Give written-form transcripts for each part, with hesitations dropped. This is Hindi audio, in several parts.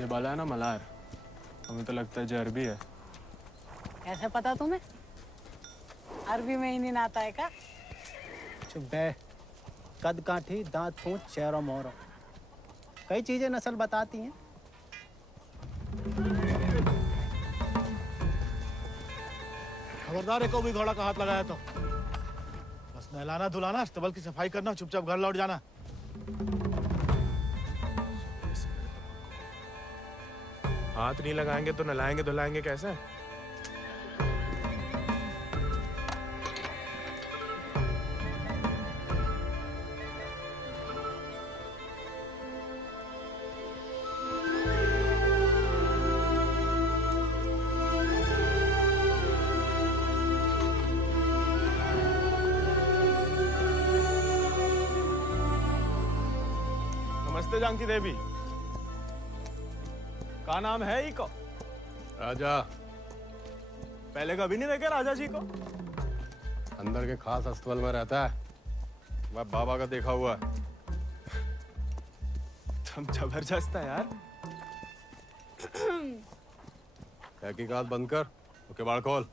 ये बाला है ना मलार, हमें तो लगता है ये अरबी है। कैसे पता तुम्हें? अरबी में ही नहीं आता है का? चुप बे। कद काठी, दांत फूंच, चेहरा मोहरा, कई चीजें नस्ल बताती हैं। खबरदार, एको भी घोड़ा का हाथ लगाया तो बस नहलाना धुलाना, अस्तबल की सफाई करना, चुपचाप घर लौट जाना। हाथ नहीं लगाएंगे तो नहलाएंगे धुलाएंगे कैसे? नमस्ते जानकी देवी, का नाम है इको? राजा। पहले कभी नहीं देखे राजा जी को? अंदर के खास अस्तबल में रहता है, मैं बाबा का देखा हुआ है। तुम जबरदस्त है यार। तहकीकात बंद कर, तो किवाड़ खोल।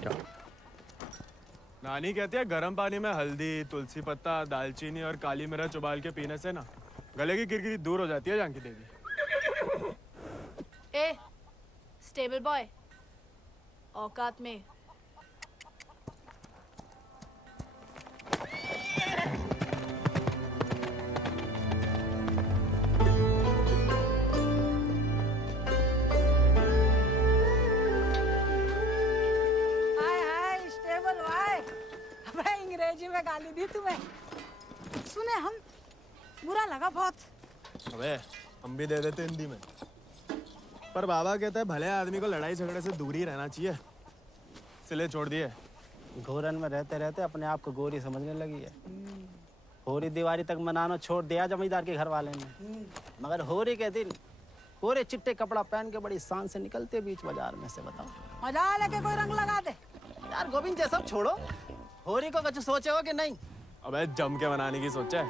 क्या? नानी कहती है गर्म पानी में हल्दी, तुलसी पत्ता, दालचीनी और काली मिर्च उबाल के पीने से ना गले की किरकिरी दूर हो जाती है जानकी देवी। ए, स्टेबल बॉय, औकात में। अंग्रेजी में गाली दी तुम्हें, सुने हम, बुरा लगा बहुत। अबे हम भी दे देते हिंदी में, पर बाबा कहता है भले आदमी को लड़ाई झगड़े से दूर ही रहना चाहिए, इसलिए छोड़ दिए। घोरन में रहते रहते अपने आप को गोरी समझने लगी है। होरी दिवाली तक मनाना छोड़ दिया जमींदार के घर वाले ने, मगर होरी के दिन पूरे चिट्टे कपड़ा पहन के बड़ी शान से निकलते बीच बाजार में से। बताओ मजा लेके कोई रंग लगा दे। यार गोविंद, ये सब छोड़ो, होरी को कुछ सोचे हो कि नहीं? अबे जम के मनाने की सोचा है।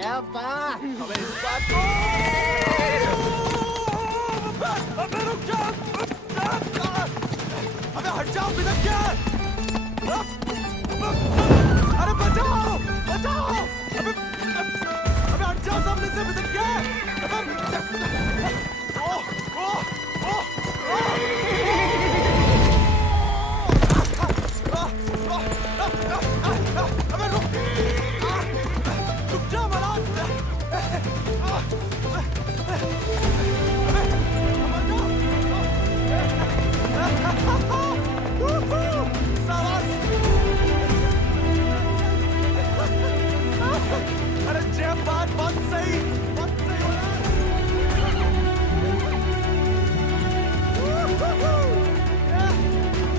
या बात। अबे इस बात को अबे रुक जा, अबे हट जाओ, बिदक क्या? अरे बचाओ बचाओ, अबे हट जाओ सामने से, बिदक क्या? अबे रुक जा मलार। अरे जय बात बहुत सही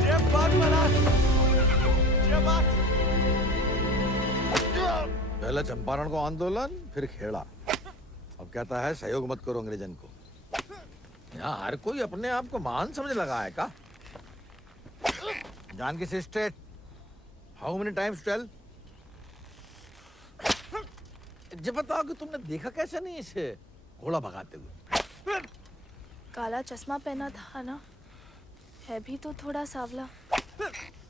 जय बात मलार, जय बात। पहले चंपारण को आंदोलन, फिर खेड़ा, अब कहता है सहयोग मत करो अंग्रेजन को। यहाँ हर कोई अपने आप को महान समझ लगा है का? Janaki sister, how many times tell? जब बताओ कि तुमने देखा कैसे नहीं इसे घोड़ा भगाते हुए? काला चश्मा पहना था ना, है भी तो थोड़ा सावला।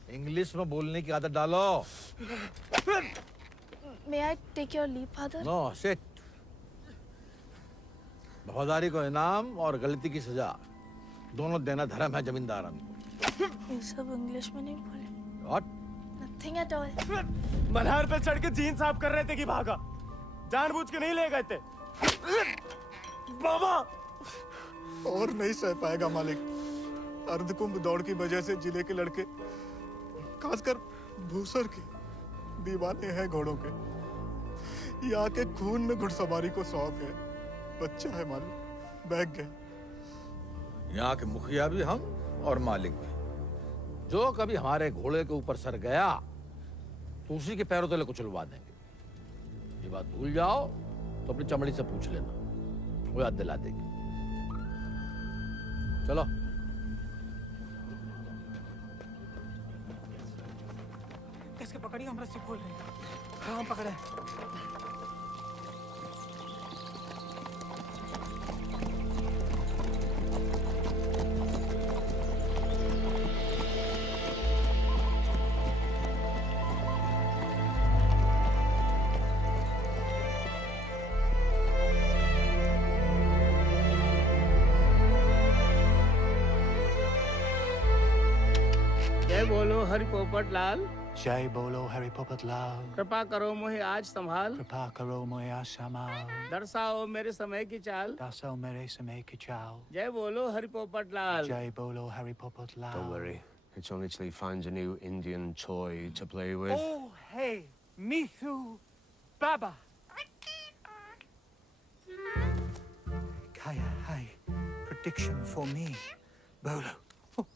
इंग्लिश में बोलने की आदत डालो। May I take your leave, father? No sit. वफादारी को इनाम और गलती की सजा दोनों देना धर्म है जमींदार को। ये सब इंग्लिश में नहीं बोले। What? Nothing at all. Malhar पे चढ़ के जीन साफ कर रहे थे कि भागा? जानबूझ के नहीं ले गए थे। बाबा और नहीं सह पाएगा मालिक। अर्धकुंभ दौड़ की वजह से जिले के लड़के, खासकर भूसर के, दीवाने हैं घोड़ों के। यहाँ के खून में घुड़सवारी को शौक है। बच्चा है मालिक, बहक गया। यहाँ के मुखिया भी हम और मालिक भी। जो कभी हमारे घोड़े के ऊपर सर गया तो उसी के पैरों तले कुचलवा देंगे। ये बात भूल जाओ तो अपनी चमड़ी से पूछ लेना, वो याद दिला देगी। चलो। कैसे पकड़ी, हम रस्सी खोल रहे हैं। हाँ पकड़े। जय बोलो हरि पोपट लाल। जय बोलो हरि पोपट लाल। कृपा करो मुझे आज संभाल। कृपा करो मुझे आशमाल। दर्शाओ मेरे समय की चाल। दर्शाओ मेरे समय की चाल। जय बोलो हरि पोपट लाल। जय बोलो Hari Popat Lal. Don't worry. It's only till he finds a new Indian toy to play with. Oh, hey, Mithu Baba. Kaya, hey, prediction for me. Bolo. Oh.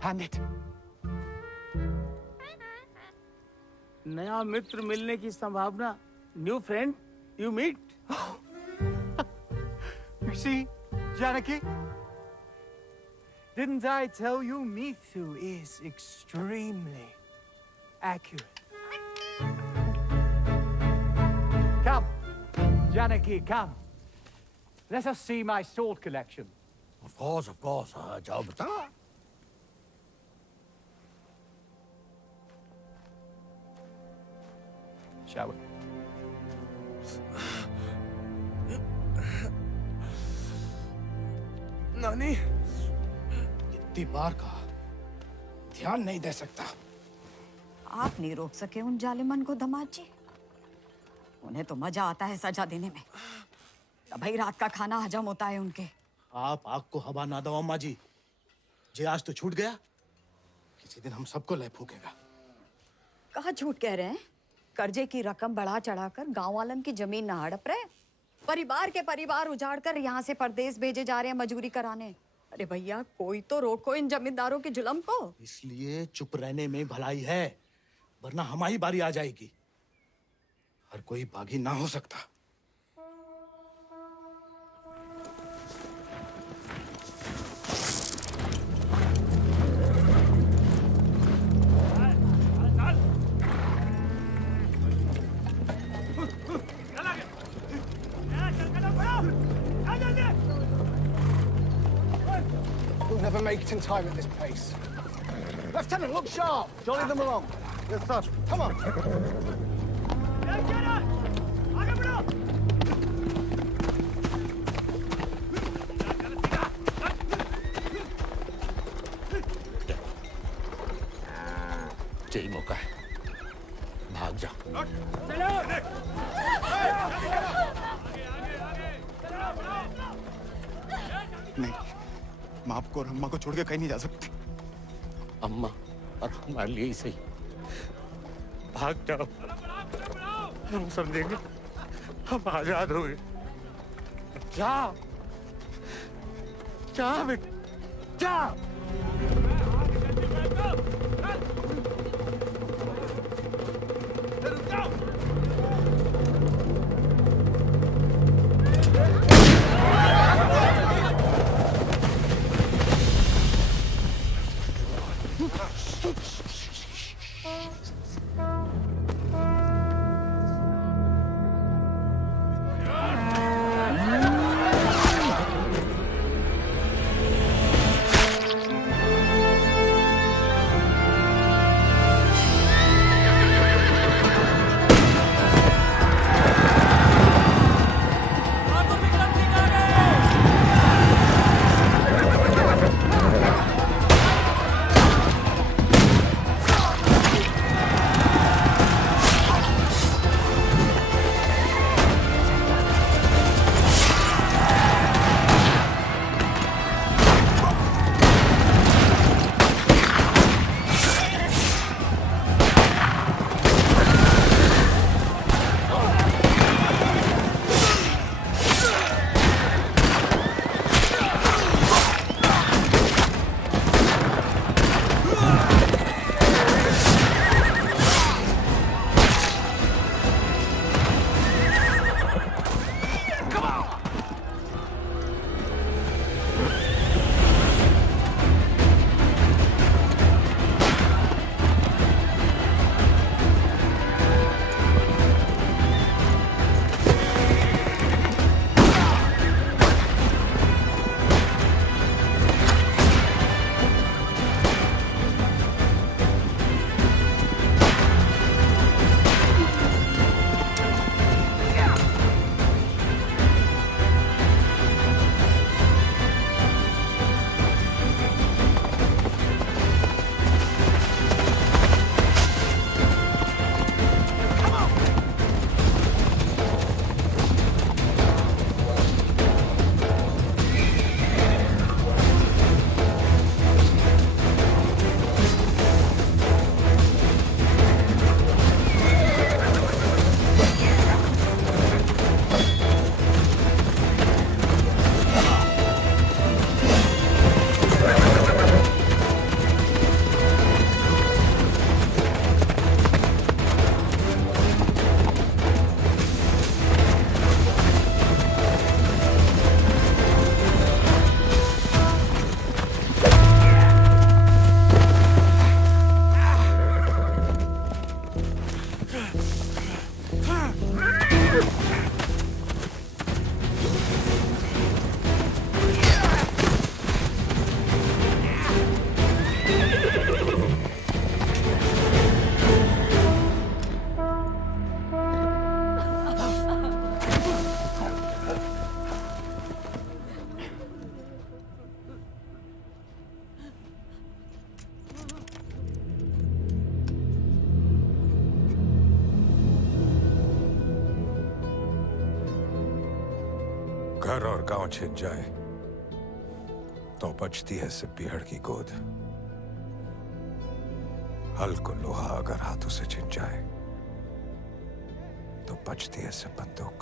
Hand it. नया मित्र मिलने की संभावना। New friend you meet. You see, Janaki? Didn't I tell you Mithu is extremely accurate? Come, Janaki, come. Let us see my sword collection. Of course. हाँ, जाओ बता। Shall we? नानी, इतनी बार कहा, ध्यान नहीं दे सकता। आप नहीं रोक सके उन जालिमन को दामाद जी। उन्हें तो मजा आता है सजा देने में। तभी रात का खाना हजम होता है उनके। आप आग को हवा ना दो अम्मा जी। जे आज तो छूट गया, किसी दिन हम सबको ले फूकेगा। कहाँ झूठ कह रहे हैं? कर्जे की रकम बढ़ा चढ़ाकर गांव वालन की जमीन ना हड़प रहे। परिवार के परिवार उजाड़ कर यहाँ से परदेश भेजे जा रहे हैं मजूरी कराने। अरे भैया, कोई तो रोको इन जमींदारों के जुल्म को। इसलिए चुप रहने में भलाई है, वरना हमारी बारी आ जाएगी। हर कोई बागी ना हो सकता। We'll never make it in time at this pace. Lieutenant, look sharp. Jolly them along. Yes, sir. Come on. यही मौका है, भाग जा। नहीं, मैं आपको और अम्मा को छोड़ के कहीं नहीं जा सकती। अम्मा और हमारे लिए ही सही, भाग जाओ। हम समझेंगे, हम आजाद हो गए। जा जा बेटा, जा। घर और गांव छिन जाए तो बचती है सिर्फ पीहड़ की गोद। हल को लोहा अगर हाथों से छिन जाए तो बचती है सिर्फ बंदूक।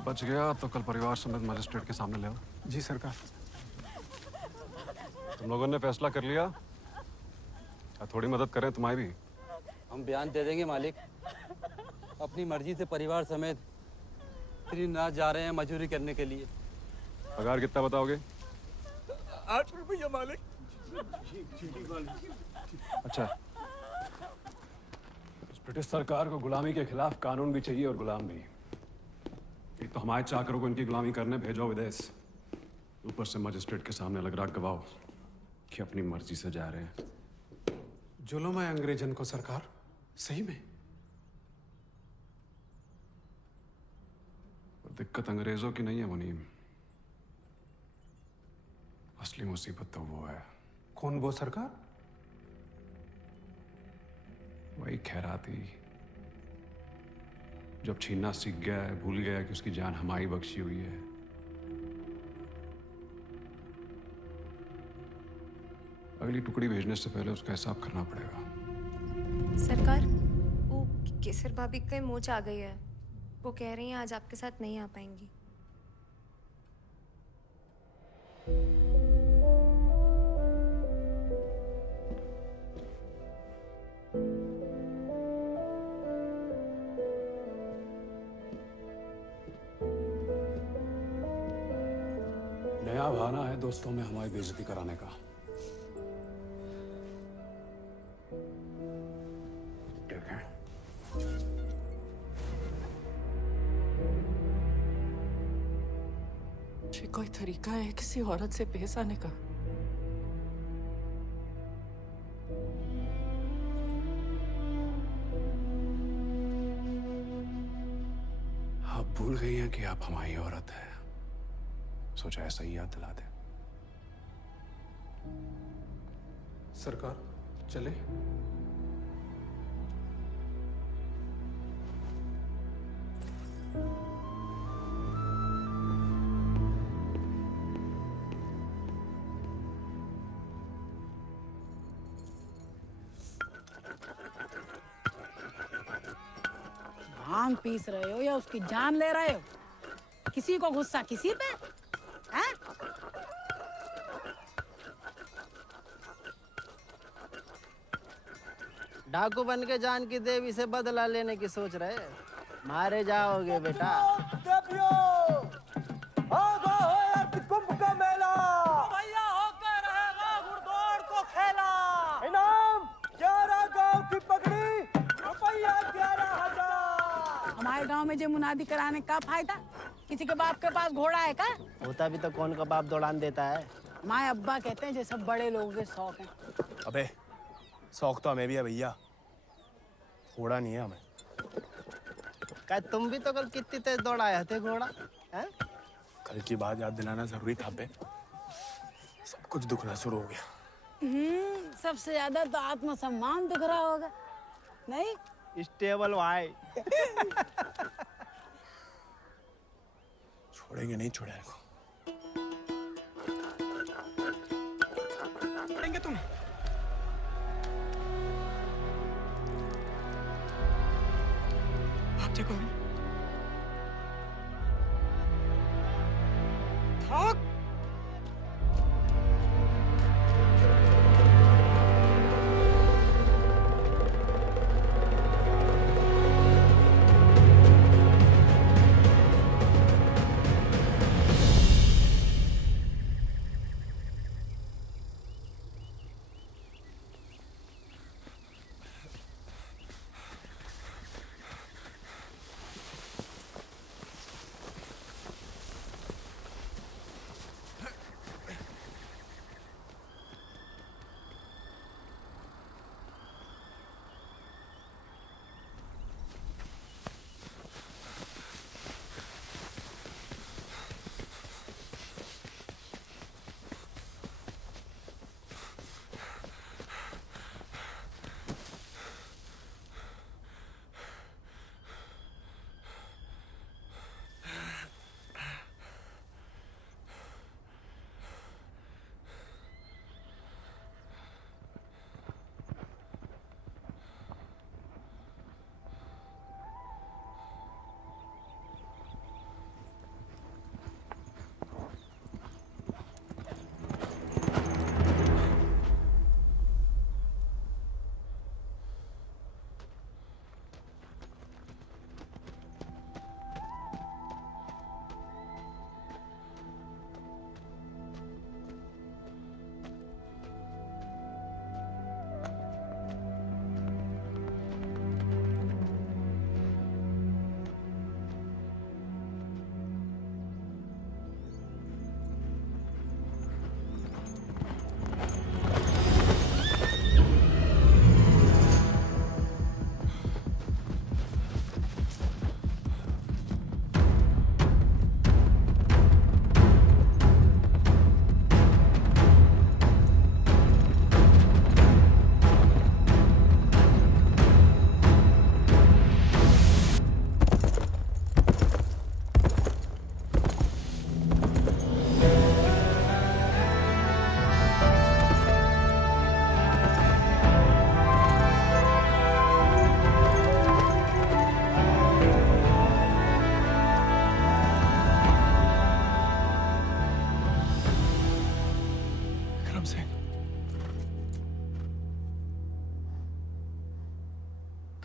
बच गया तो कल परिवार समेत मजिस्ट्रेट के सामने ले आओ। जी सरकार। तुम लोगों ने फैसला कर लिया, थोड़ी मदद करें तुम्हारी भी। हम बयान दे देंगे मालिक। अपनी मर्जी से परिवार समेत त्रिनाथ जा रहे हैं मजदूरी करने के लिए। पगार कितना बताओगे? 8 रुपया मालिक। अच्छा, इस ब्रिटिश सरकार को गुलामी के खिलाफ कानून भी चाहिए और गुलाम भी। एक तो हमारे चाकरों को इनकी गुलामी करने भेजो विदेश, ऊपर से मजिस्ट्रेट के सामने लग रहा गवाह कि अपनी मर्जी से जा रहे हैं। जुल्म है अंग्रेजन को सरकार, सही में। दिक्कत अंग्रेजों की नहीं है मुनीम, असली मुसीबत तो वो है। कौन वो सरकार? वही खैराती, जब छीनना सीख गया है, भूल गया कि उसकी जान हमारी बख्शी हुई है। अगली टुकड़ी भेजने से पहले उसका हिसाब करना पड़ेगा। सरकार, वो केसर भाभी के मोच आ गई है। वो कह रही हैं आज आपके साथ नहीं आ पाएंगी। नया बहाना है दोस्तों में हमारी बेइज्जती कराने का। देखें, ये कोई तरीका है किसी औरत से पेश आने का? आप भूल गई हैं कि आप हमारी औरत है, सोचा ऐसा ही याद दिला दे। सरकार चले। भांग पीस रहे हो या उसकी जान ले रहे हो? किसी को गुस्सा किसी पे? हैं? डाकू बन के जान की देवी से बदला लेने की सोच रहे, मारे जाओगे बेटा। कुंभ का मेला भैया होकर रहेगा घुड़दौड़ को खेला। इनाम 11 गांव की पगड़ी, रुपया 11,000। हमारे गांव में जो मुनादी कराने का फायदा? किसी के बाप के पास घोड़ा है का? होता भी तो कौन का बाप दौड़ान देता है। हमारे अब्बा कहते हैं जैसे बड़े लोगों के शौक हैं। अबे शौक तो हमें भी है भैया, घोड़ा नहीं है हमें। क्या तुम भी तो कल कितनी तेज दौड़ाए थे घोड़ा? हैं? कल की बात याद दिलाना जरूरी था बे, सब कुछ दुखना शुरू हो गया। सबसे ज्यादा तो आत्मसम्मान दिख रहा होगा, नहीं? स्टेबल भाई। छोड़ेंगे नहीं छोड़ेंगे इनको। छोड़ेंगे तुम? आप देखो थक।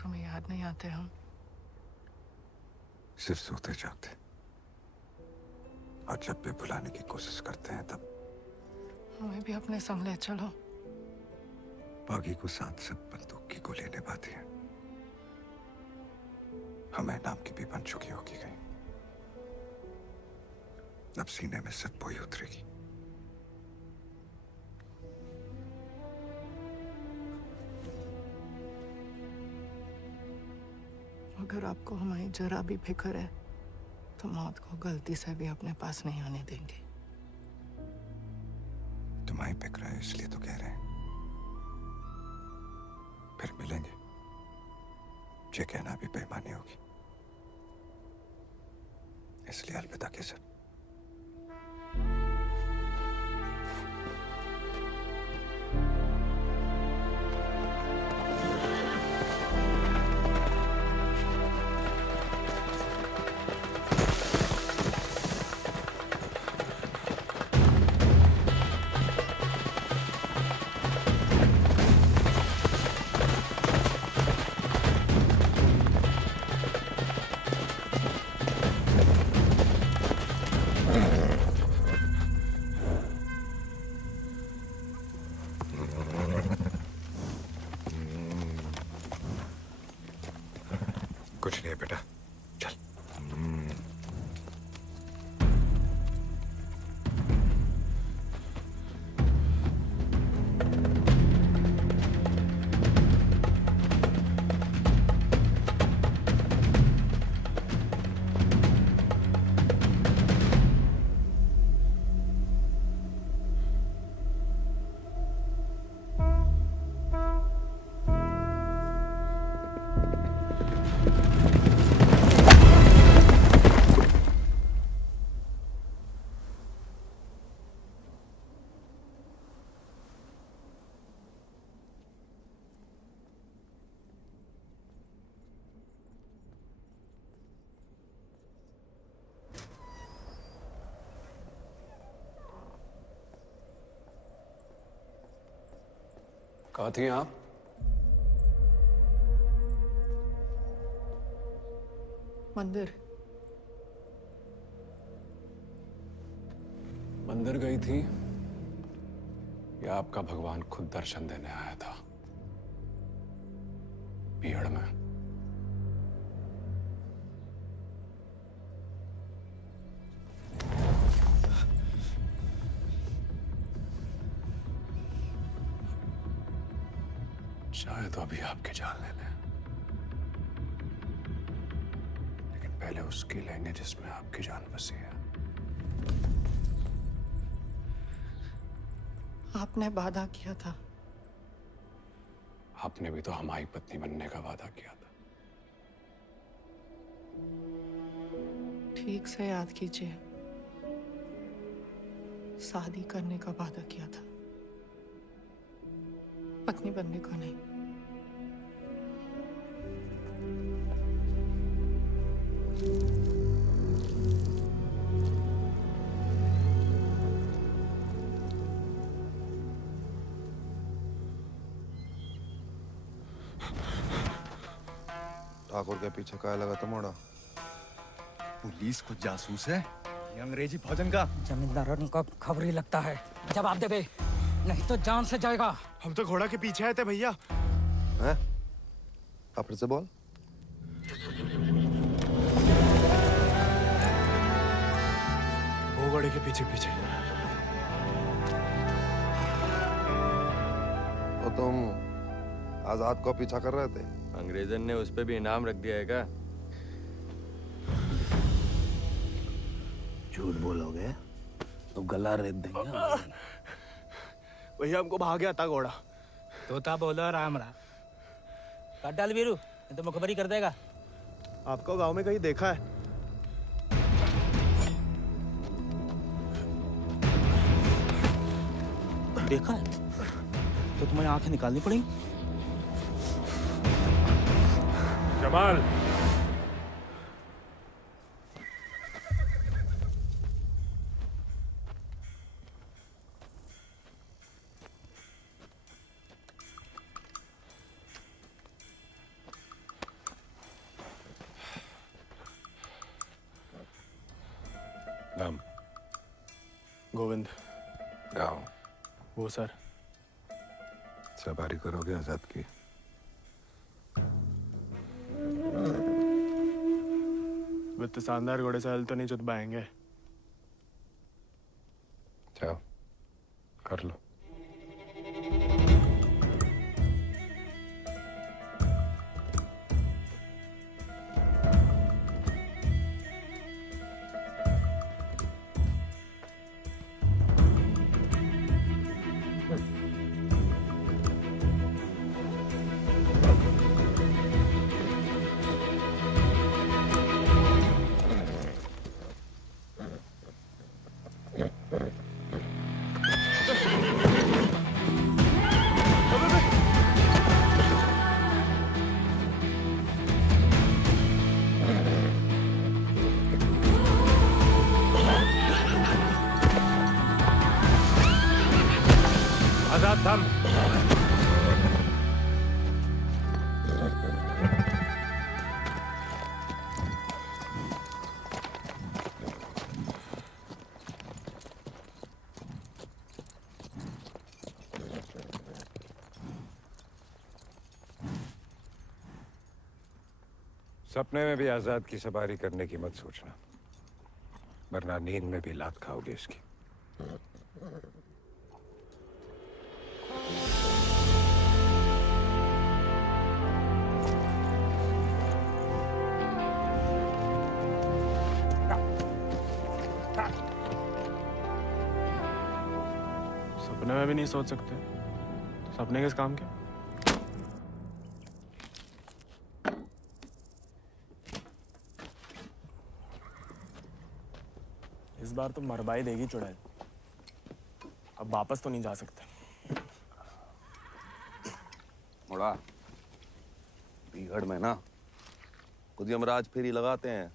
तुम्हें याद नहीं आते हम? सिर्फ सोते जागते, और जब भी बुलाने की कोशिश करते हैं तब हमें भी अपने संग ले चलो। बागी को साथ सब बंदूक की गोली निभाती है, हमें नाम की भी बन चुकी होगी कहीं। अब सीने में सिर्फ वही उतरेगी। अगर आपको हमारी जरा भी फिक्र है तो मौत को गलती से भी अपने पास नहीं आने देंगे। तुम्हारी फिक्र है इसलिए तो कह रहे हैं। फिर मिलेंगे, ये कहना भी बेईमानी होगी, इसलिए अलविदा के सर। कुछ नहीं है बेटा, चल। कहाँ थी आप? मंदिर। मंदिर गई थी या आपका भगवान खुद दर्शन देने आया था भीड़ में? शायद तो अभी आपके जान ले लें, लेकिन पहले उसकी लेंगे जिसमें आपकी जान बसी है। आपने वादा किया था। आपने भी तो हमारी पत्नी बनने का वादा किया था। ठीक से याद कीजिए, शादी करने का वादा किया था, पत्नी बनने का नहीं। ठाकुर के पीछे काय लगा था मोड़ा? पुलिस को जासूस है ये अंग्रेजी भोजन का। जमींदारों को खबर ही लगता है। जवाब दे बे, नहीं तो जान से जाएगा। हम तो घोड़ा के पीछे आए थे भैया। हैं? आप फिर से बोल। वो घोड़े के पीछे पीछे। तो तुम आजाद को पीछा कर रहे थे? अंग्रेजन ने उस पे भी इनाम रख दिया है क्या? झूठ बोलोगे तो गला रेत देंगे। भैया हमको भाग गया था घोड़ा। तोता बोलो राम राम। काट डाल वीरू, नहीं तो मुखबरी कर देगा। आपको गांव में कहीं देखा है? देखा है तो तुम्हें आंखें निकालनी पड़ेंगी। जमाल, गोविंद। गाँव वो सर। सवारी करोगे आजाद की? वित्त शानदार घोड़े से हल तो नहीं चुतवाएंगे। जाओ कर लो। आजाद थम। सपने में भी आजाद की सवारी करने की मत सोचना, वरना नींद में भी लात खाओगे इसकी। सपने में भी नहीं सोच सकते, सपने किस काम के? इस बार तो मरवाई देगी चुड़ैल। अब वापस तो नहीं जा सकते। मुड़ा बीघड़ में ना खुद यमराज फेरी लगाते हैं,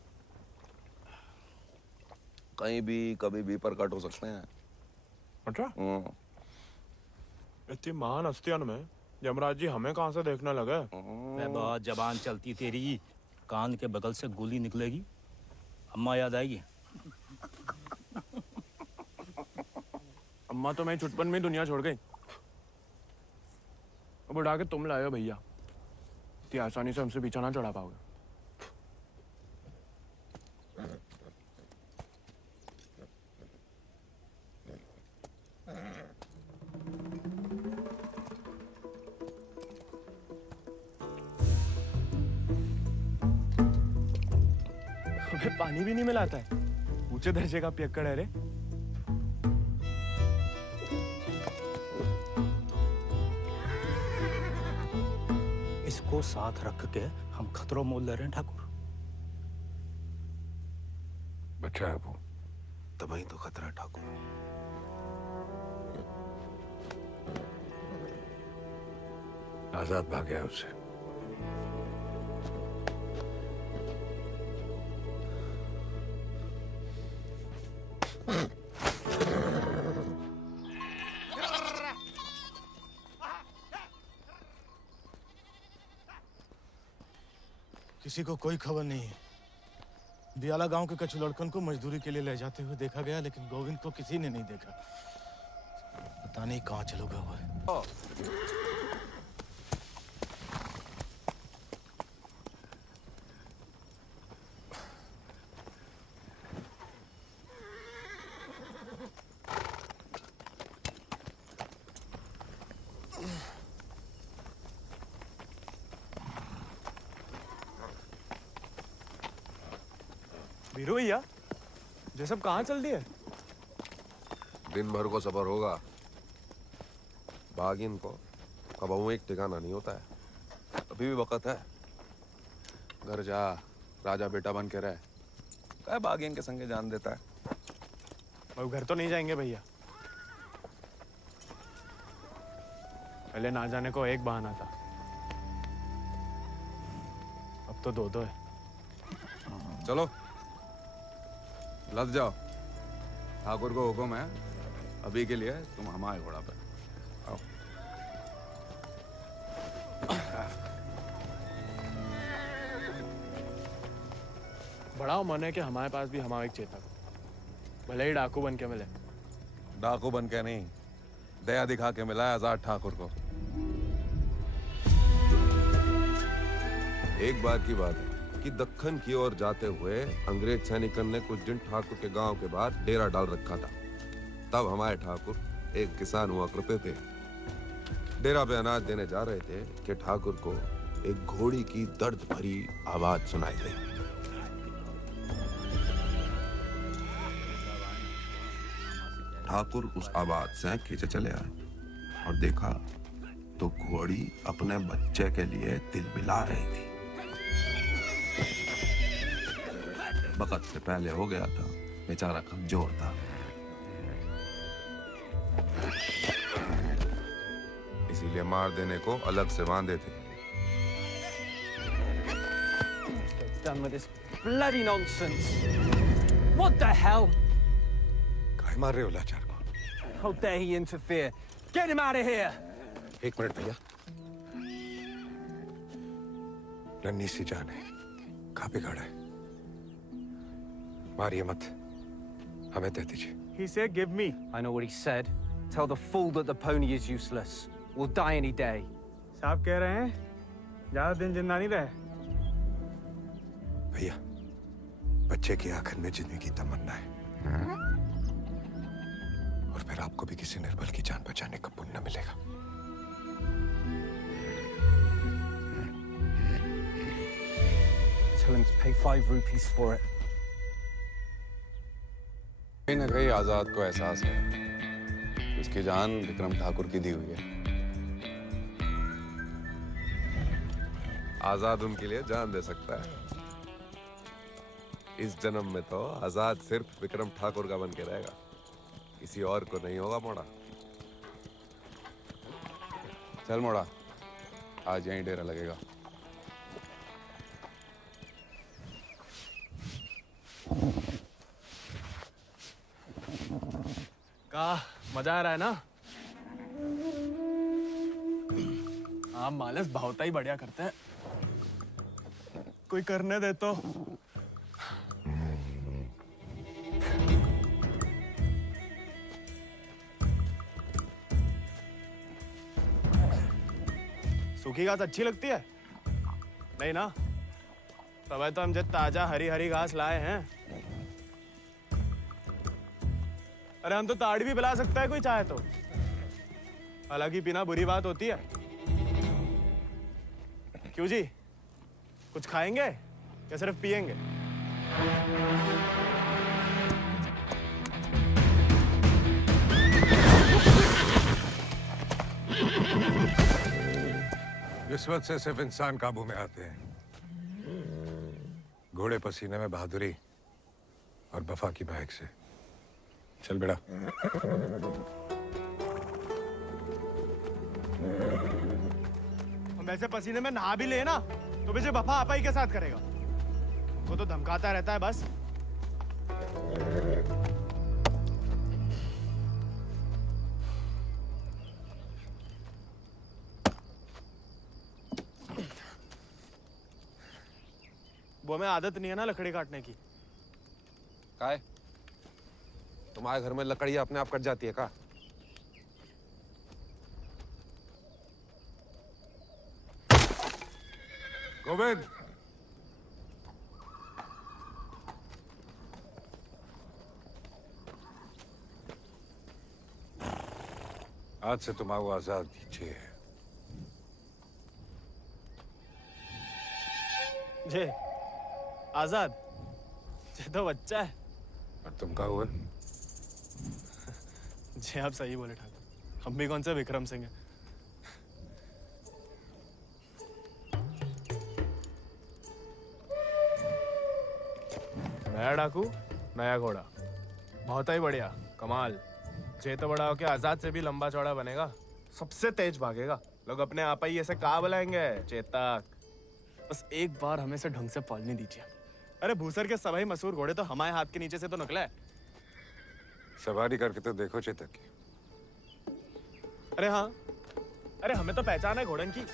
कहीं भी कभी भी प्रकट हो सकते हैं। अच्छा? इतनी महान हस्तियों में यमराज जी हमें कहाँ से देखने लगे? बहुत जबान चलती तेरी, कान के बगल से गोली निकलेगी, अम्मा याद आएगी। अम्मा तो मैं छुटपन में दुनिया छोड़ गई। अब उड़ा के तुम लाए हो भैया, इतनी आसानी से हमसे पीछा ना चढ़ा पाओगे। हमें पानी भी नहीं मिलाता है, ऊंचे दर्जे का पियक्कड़ है रे। इसको साथ रख के हम खतरों मोल ले रहे हैं ठाकुर। बच्चा है वो, तभी तो खतरा है ठाकुर। आजाद भाग गया उससे। किसी को कोई खबर नहीं है। दियाला गांव के कच्छ लड़कन को मजदूरी के लिए ले जाते हुए देखा गया, लेकिन गोविंद को किसी ने नहीं देखा। पता नहीं कहाँ चलो गया हुआ है। वीरू भैया, ये सब कहाँ चल दिए? दिन भर को सफर होगा, बागिन को कबहू एक ठिकाना नहीं होता है। अभी भी वक्त है, घर जा, राजा बेटा बन के रहे। क्या बागिन के संगे जान देता है। और घर तो नहीं जाएंगे भैया, पहले ना जाने को एक बहाना था, अब तो दो दो है। चलो लद जाओ, ठाकुर को हुक्म है, अभी के लिए तुम हमारे घोड़ा पे आओ। बड़ा मन है कि हमारे पास भी हमारा एक चेतक, भले ही डाकू बन के मिले, डाकू बन के नहीं, दया दिखा के मिला है आजाद ठाकुर को। एक बार की बात है कि दक्कन की ओर जाते हुए अंग्रेज सैनिकों ने कुछ दिन ठाकुर के गांव के बाहर डेरा डाल रखा था। तब हमारे ठाकुर एक किसान हुआ करते थे। डेरा पे अनाज देने जा रहे थे कि ठाकुर को एक घोड़ी की दर्द भरी आवाज सुनाई दी। ठाकुर उस आवाज से खींचे चले आए और देखा तो घोड़ी अपने बच्चे के लिए तिलमिला रही थी। वक्त से पहले हो गया था, बेचारा कमजोर था, इसीलिए मार देने को अलग से बांधे थे। Done with this bloody nonsense. What the hell? काय मार रहे हो लाचार को? How dare he interfere? Get him out of here! एक मिनट भैया। नन्ही सी जान है, कहाँ बिगाड़ा है? मारिए मत, हमें दे दीजिए। He said, "Give me." I know what he said. Tell the fool that the pony is useless. We'll die any day. साहब कह रहे हैं ज्यादा दिन जिंदा नहीं रहे। भैया, बच्चे की आखिर में जिंदगी की तमन्ना है, और फिर आपको भी किसी निर्बल की जान बचाने का पुण्य मिलेगा। Tell him to pay 5 rupees for it. कहीं न कहीं आजाद को एहसास है कि उसकी जान विक्रम ठाकुर की दी हुई है। आजाद उनके लिए जान दे सकता है। इस जन्म में तो आजाद सिर्फ विक्रम ठाकुर का बन के रहेगा, किसी और को नहीं होगा। मोड़ा, चल मोड़ा, आज यहीं डेरा लगेगा। का मजा आ रहा है ना? आप मालस भावता ही बढ़िया करते हैं। कोई करने दे तो। सूखी घास अच्छी लगती है? नहीं ना? तब तो हम जब ताजा हरी हरी घास लाए हैं। अरे हम तो ताड़ी भी पिला सकता है कोई चाहे तो। हालांकि पीना बुरी बात होती है। क्यों जी, कुछ खाएंगे या सिर्फ पिएंगे? रिश्वत से सिर्फ इंसान काबू में आते हैं, घोड़े पसीने में बहादुरी और वफा की महक से। चल बेटा। हम ऐसे पसीने में नहा भी ले ना तो मुझे वफा आपा ही के साथ करेगा। वो तो धमकाता रहता है बस। वो हमें आदत नहीं है ना लकड़ी काटने की। काय? तुम्हारे घर में लकड़ी अपने आप कट जाती है का? गोविंद, आज से तुम आओ आजाद कीजिए। जे आजाद, जे तो बच्चा है। और तुम का हुआ? जी आप सही बोले ठाकुर, हम भी कौन से विक्रम सिंह हैं। नया डाकू, नया घोड़ा, बहुत ही बढ़िया, कमाल। जे तो बड़ा होके आजाद से भी लंबा चौड़ा बनेगा, सबसे तेज भागेगा। लोग अपने आप ही ऐसे कहा बुलाएंगे, चेतक। बस एक बार हमें से ढंग से पालने दीजिए। अरे भूसर के सभी मशहूर घोड़े तो हमारे हाथ के नीचे से तो निकले हैं। सवारी करके तो देखो चेतक की। अरे हाँ, अरे हमें तो पहचान है घोड़न की।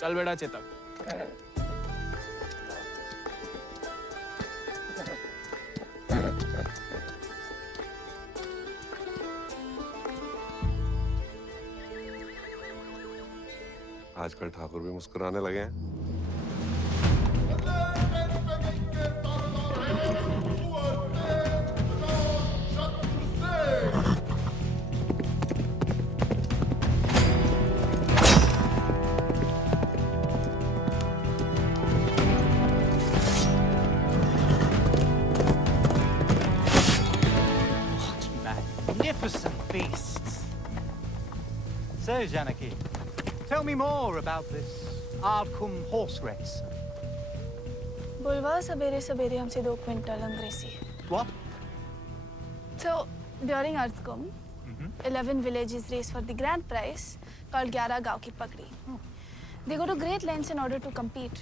चल बेटा चेतक। आजकल ठाकुर भी मुस्कुराने लगे हैं। Magnificent beasts. So, Janaki, tell me more about this Ardcumbe horse race. बुलवा सवेरे सवेरे हमसे 2 क्विंटल अंग्रेजी. What? So during Ardcumbe, 11 villages race for the grand prize called 11 गांव की पगड़ी. They go to great lengths in order to compete,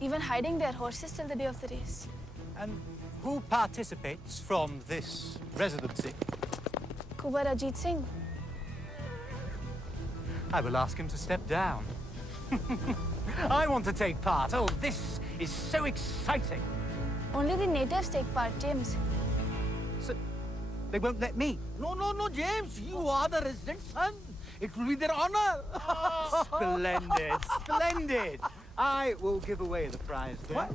even hiding their horses till the day of the race. And who participates from this residency? Kuwar Ajit Singh. I will ask him to step down. I want to take part. Oh, this is so exciting. Only the natives take part, James. So, they won't let me? No, James. You are the resident son. It will be their honor. Splendid, splendid. I will give away the prize then. Why?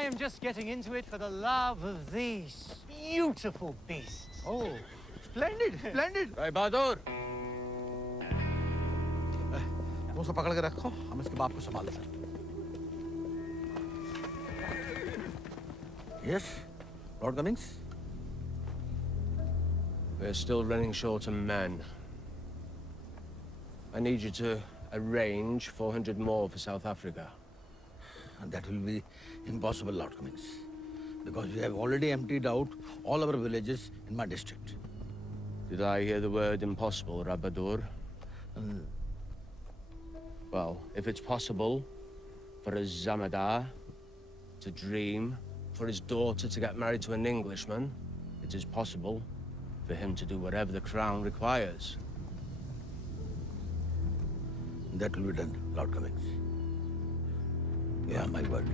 I am just getting into it for the love of these beautiful beasts. Oh, splendid, splendid. भाई बहादुर, मुझसे पकड़ के रखो, हम इसके बाप को संभाल लेंगे। Yes, Lord Cummings? We're still running short on men. I need you to arrange 400 more for South Africa. And that will be impossible, Lord Cummings, because we have already emptied out all our villages in my district. Did I hear the word impossible, Rabadur? Well, if it's possible for a Zamadar to dream, for his daughter to get married to an Englishman, it is possible for him to do whatever the crown requires. That will be done, Lord Cummings. Yeah, my word.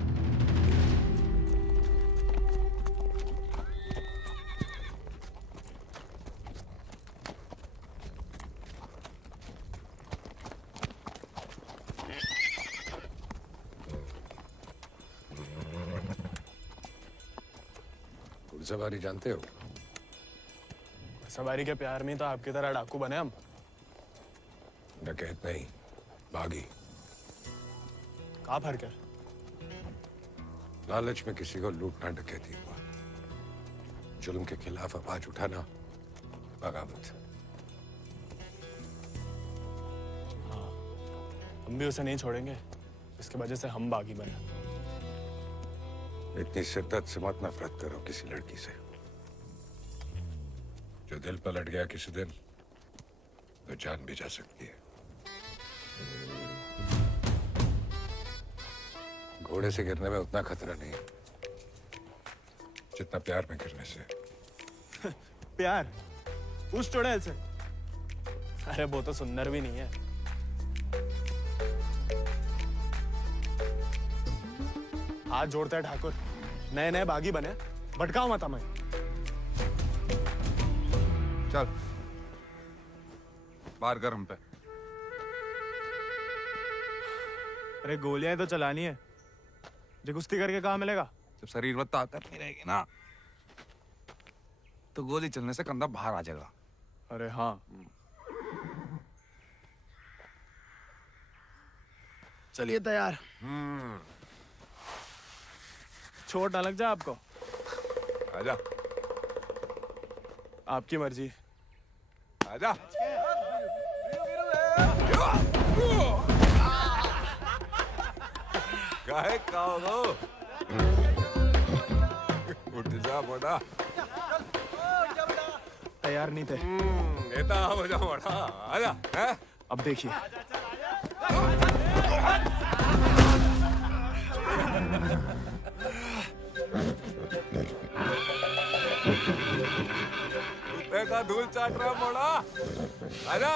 घुड़सवारी जानते हो? सवारी के प्यार में तो आपकी तरह डाकू बने हम। डकैत नहीं, बागी। क्या फर्क है? लालच में किसी को लूटना डकैती हुआ। जुल्म के खिलाफ आवाज उठाना बगावत। हाँ, हम भी उसे नहीं छोड़ेंगे, इसके वजह से हम बागी बने। इतनी शिद्दत से मत नफरत करो किसी लड़की से। जो दिल पर लट गया किसी दिन, तो जान भी जा सकती है। घोड़े से गिरने में उतना खतरा नहीं है जितना प्यार में गिरने से। प्यार? उस चुड़ैल से? अरे वो तो सुंदर भी नहीं है। हाथ जोड़ते हैं ठाकुर, नए नए बागी बने, भटकाओ मत हमें। चल बाहर कर हम पे। अरे गोलियां तो चलानी है, जो कुश्ती करके कहाँ मिलेगा? जब शरीर में ताकत नहीं रहेगी ना, तो गोली चलने से कंधा बाहर आ जाएगा। अरे हाँ, चलिए तैयार। चोट ना लग जाए आपको। आजा। आपकी मर्जी। आजा। काहे खाओ? उठ जा बड़ा। तैयार नहीं थे। नेता हो जा बड़ा। आजा। हैं? अब देखिए। कुत्ते का धूल चाट रहा मोड़ा। आजा।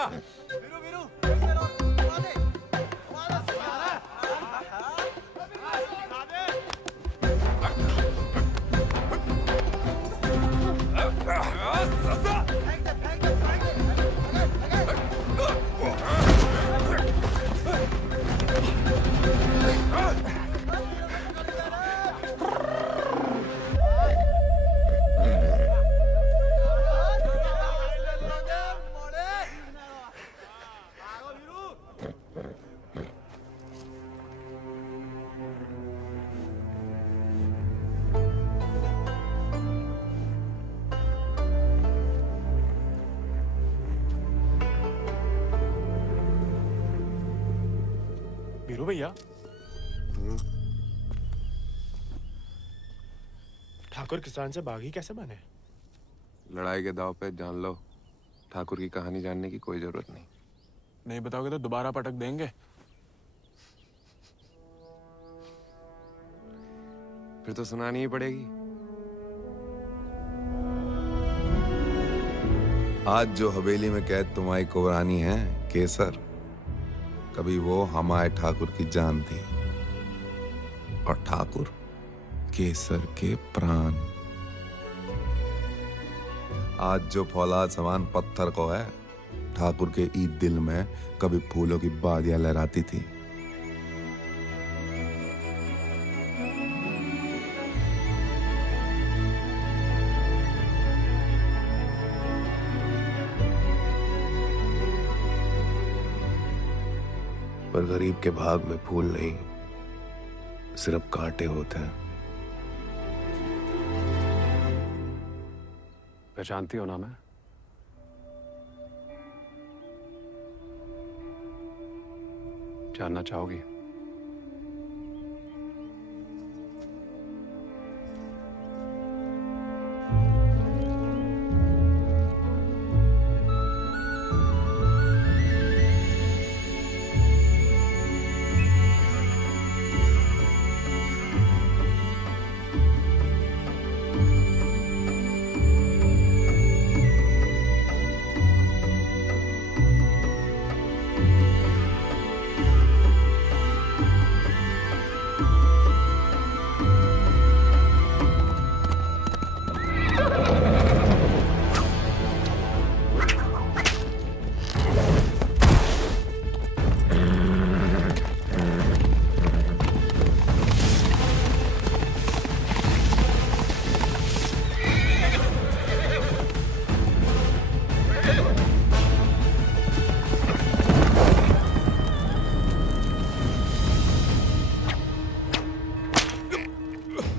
भोलू भैया, ठाकुर किसान से बागी कैसे बने? लड़ाई के दाव पे जान लो, ठाकुर की कहानी जानने की कोई जरूरत नहीं। नहीं बताओगे तो दोबारा पटक देंगे। फिर तो सुनानी ही पड़ेगी। आज जो हवेली में कैद तुम्हारी कुबरानी है केसर, कभी वो हमारे ठाकुर की जान थी, और ठाकुर केसर के प्राण। आज जो फौलाद समान पत्थर को है, ठाकुर के ईद दिल में कभी फूलों की बादियां लहराती थी। पर गरीब के भाग में फूल नहीं, सिर्फ कांटे होते हैं। पहचानती हो ना मैं? जानना चाहोगी?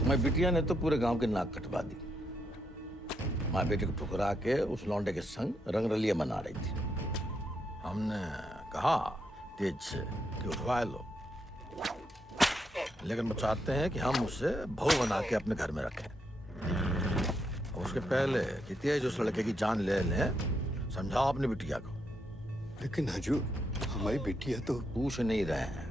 मैं बिटिया ने तो पूरे गांव के नाक कटवा दी। माँ बेटे को ठुकरा के उस लौंडे के संग रंगरलिया मना रही थी। हमने कहा तेज से कि उठवा लो, लेकिन वो चाहते हैं कि हम उसे बहू बना के अपने घर में रखें। और उसके पहले कि तेज उस लड़के की जान ले लें, समझाओ अपनी बिटिया को। लेकिन हजूर, हमारी बिटिया तो पूछ नहीं रहे हैं।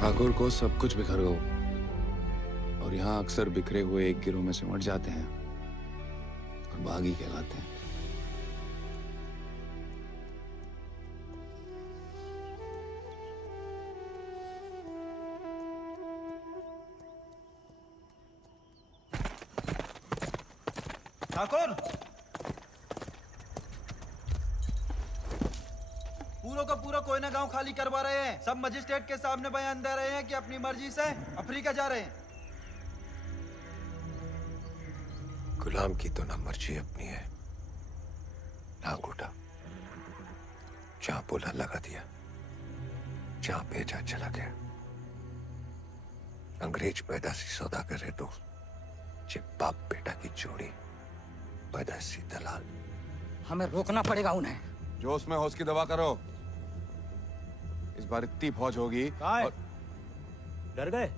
ठाकुर को सब कुछ बिखर गया, और यहाँ अक्सर बिखरे हुए एक गिरोह में सिमट जाते हैं और बागी कहलाते हैं। ठाकुर, पूरा का पूरा कोयना गांव खाली करवा रहे हैं। सब मजिस्ट्रेट के सामने बयान दे रहे हैं कि अपनी मर्जी से अफ्रीका जा रहे हैं। गुलाम की तो ना मर्जी अपनी है ना अंगूठा। जहां बोला लगा दिया, जहां भेजा चला गया। अंग्रेज पैदाशी सौदागर है तो बाप बेटा की जोड़ी पैदाशी दलाल। हमें रोकना पड़ेगा उन्हें। जोश में होश की दवा करो। इस बार इतनी फौज होगी और... डर गए?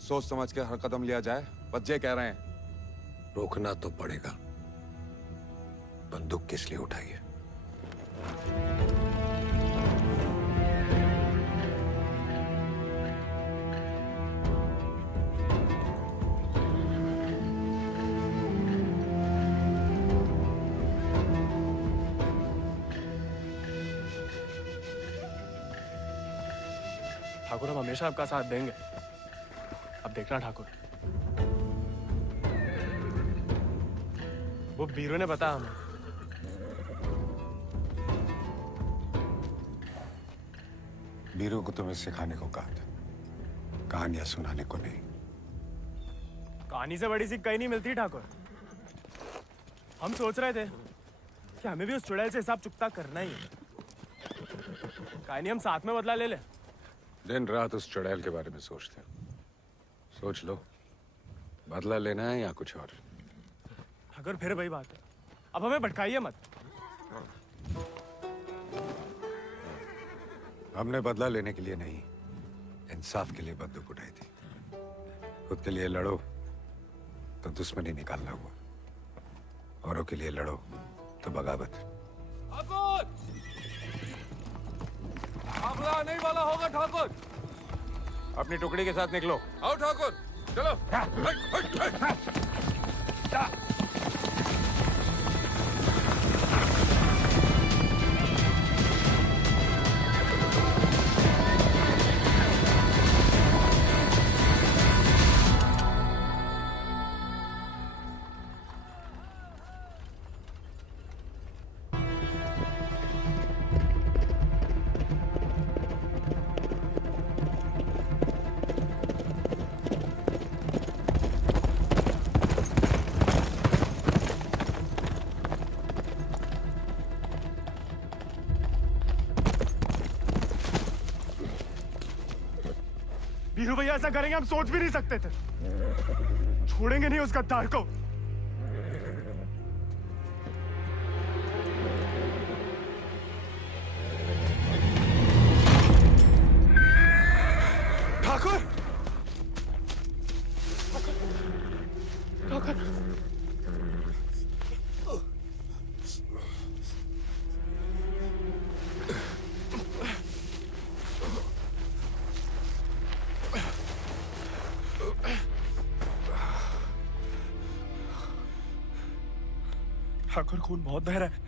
सोच समझ के हर कदम लिया जाए, बच्चे कह रहे हैं। रोकना तो पड़ेगा। बंदूक किस लिए उठाई है? ठाकुर, हम हमेशा आपका साथ देंगे। अब देखना ठाकुर, वो बीरू ने बताया हमें। बीरू को तुम्हें सिखाने को कहा था, कहानियां सुनाने को नहीं। कहानी से बड़ी सीख कहीं नहीं मिलती ठाकुर। हम सोच रहे थे कि हमें भी उस चुड़ैल से हिसाब चुकता करना ही है। कहानी हम साथ में बदला ले ले। दिन रात उस चुड़ैल के बारे में सोचते हो। सोच लो, बदला लेना है या कुछ और। अगर फिर वही बात है, अब हमें भटकाइए मत। हमने बदला लेने के लिए नहीं, इंसाफ के लिए बंदूक उठाई थी। खुद के लिए लड़ो तो दुश्मनी निकालना हुआ, औरों के लिए लड़ो तो बगावत। हमला नहीं वाला होगा ठाकुर। अपनी टुकड़ी के साथ निकलो। आओ ठाकुर, चलो। बीरू भैया ऐसा करेंगे हम सोच भी नहीं सकते थे। छोड़ेंगे नहीं उस गद्दार को। ठाकुर, ठाकुर, ठाकुर, खून बहुत बह रहा है।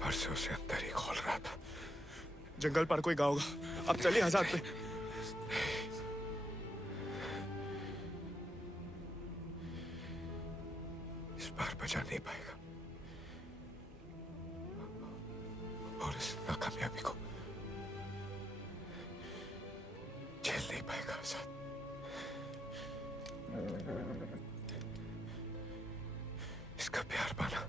परसों से अंदर ही खोल रहा था। जंगल पर कोई गाँव होगा। अब चलिए आजाद पे। इस बार बचा नहीं पाएगा और इस नाकामयाबी को झेल नहीं पाएगा आजाद। इसका प्यार पाना,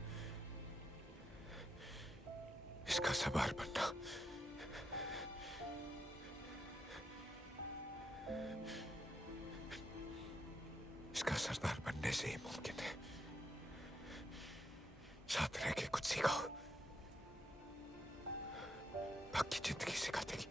इसका सवार बनना, इसका सरदार बनने से ही मुमकिन है। साथ रह के कुछ सीखो, बाकी जिंदगी सिखा देगी।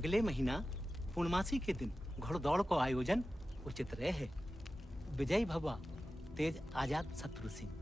अगले महीना पूर्णमासी के दिन घोड़दौड़ को आयोजन उचित रहे। विजय भवा तेज आजाद शत्रु सिंह।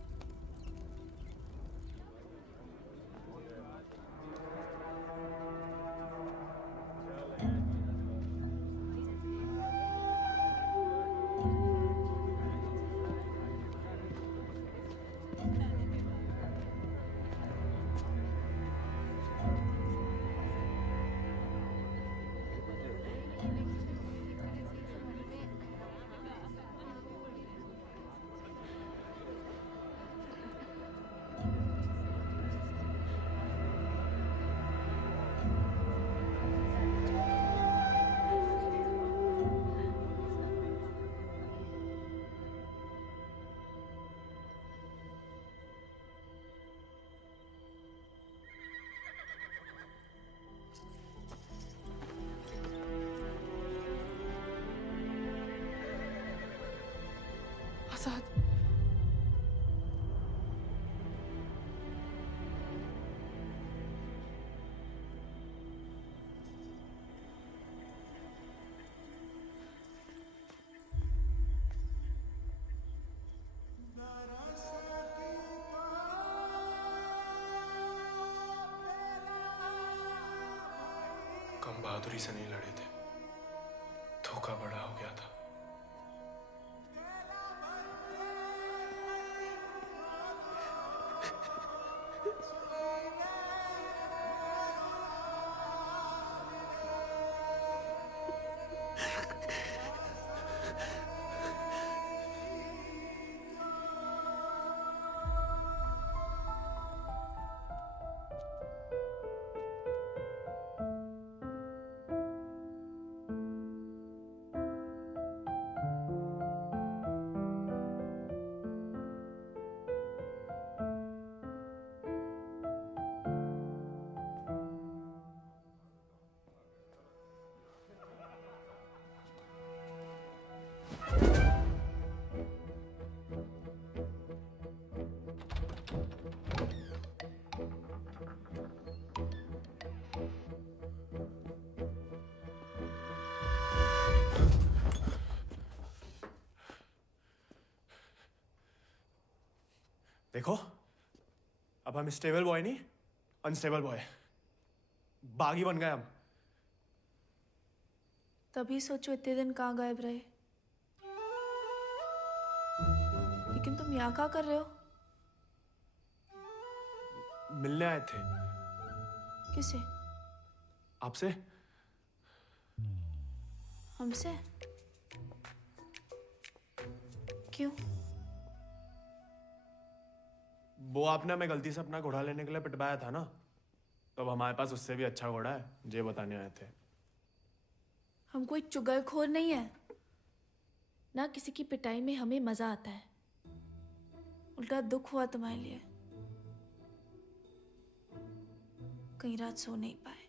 आजाद, कम बहादुरी से नहीं लड़े थे, धोखा बड़ा हो गया था। देखो, अब हम स्टेबल बॉय नहीं, अनस्टेबल बॉय, बागी बन गए हम। तभी सोचो इतने दिन कहाँ गायब रहे। लेकिन तुम यहाँ क्या कर रहे हो? मिलने आए थे। किसे? आपसे। हमसे? क्यों? वो आपने हमें गलती से अपना घोड़ा लेने के लिए पिटवाया था ना, तो अब हमारे पास उससे भी अच्छा घोड़ा है, ये बताने आए थे। हम कोई चुगलखोर नहीं है ना, किसी की पिटाई में हमें मजा आता है। उल्टा दुख हुआ तुम्हारे लिए, कई रात सो नहीं पाए।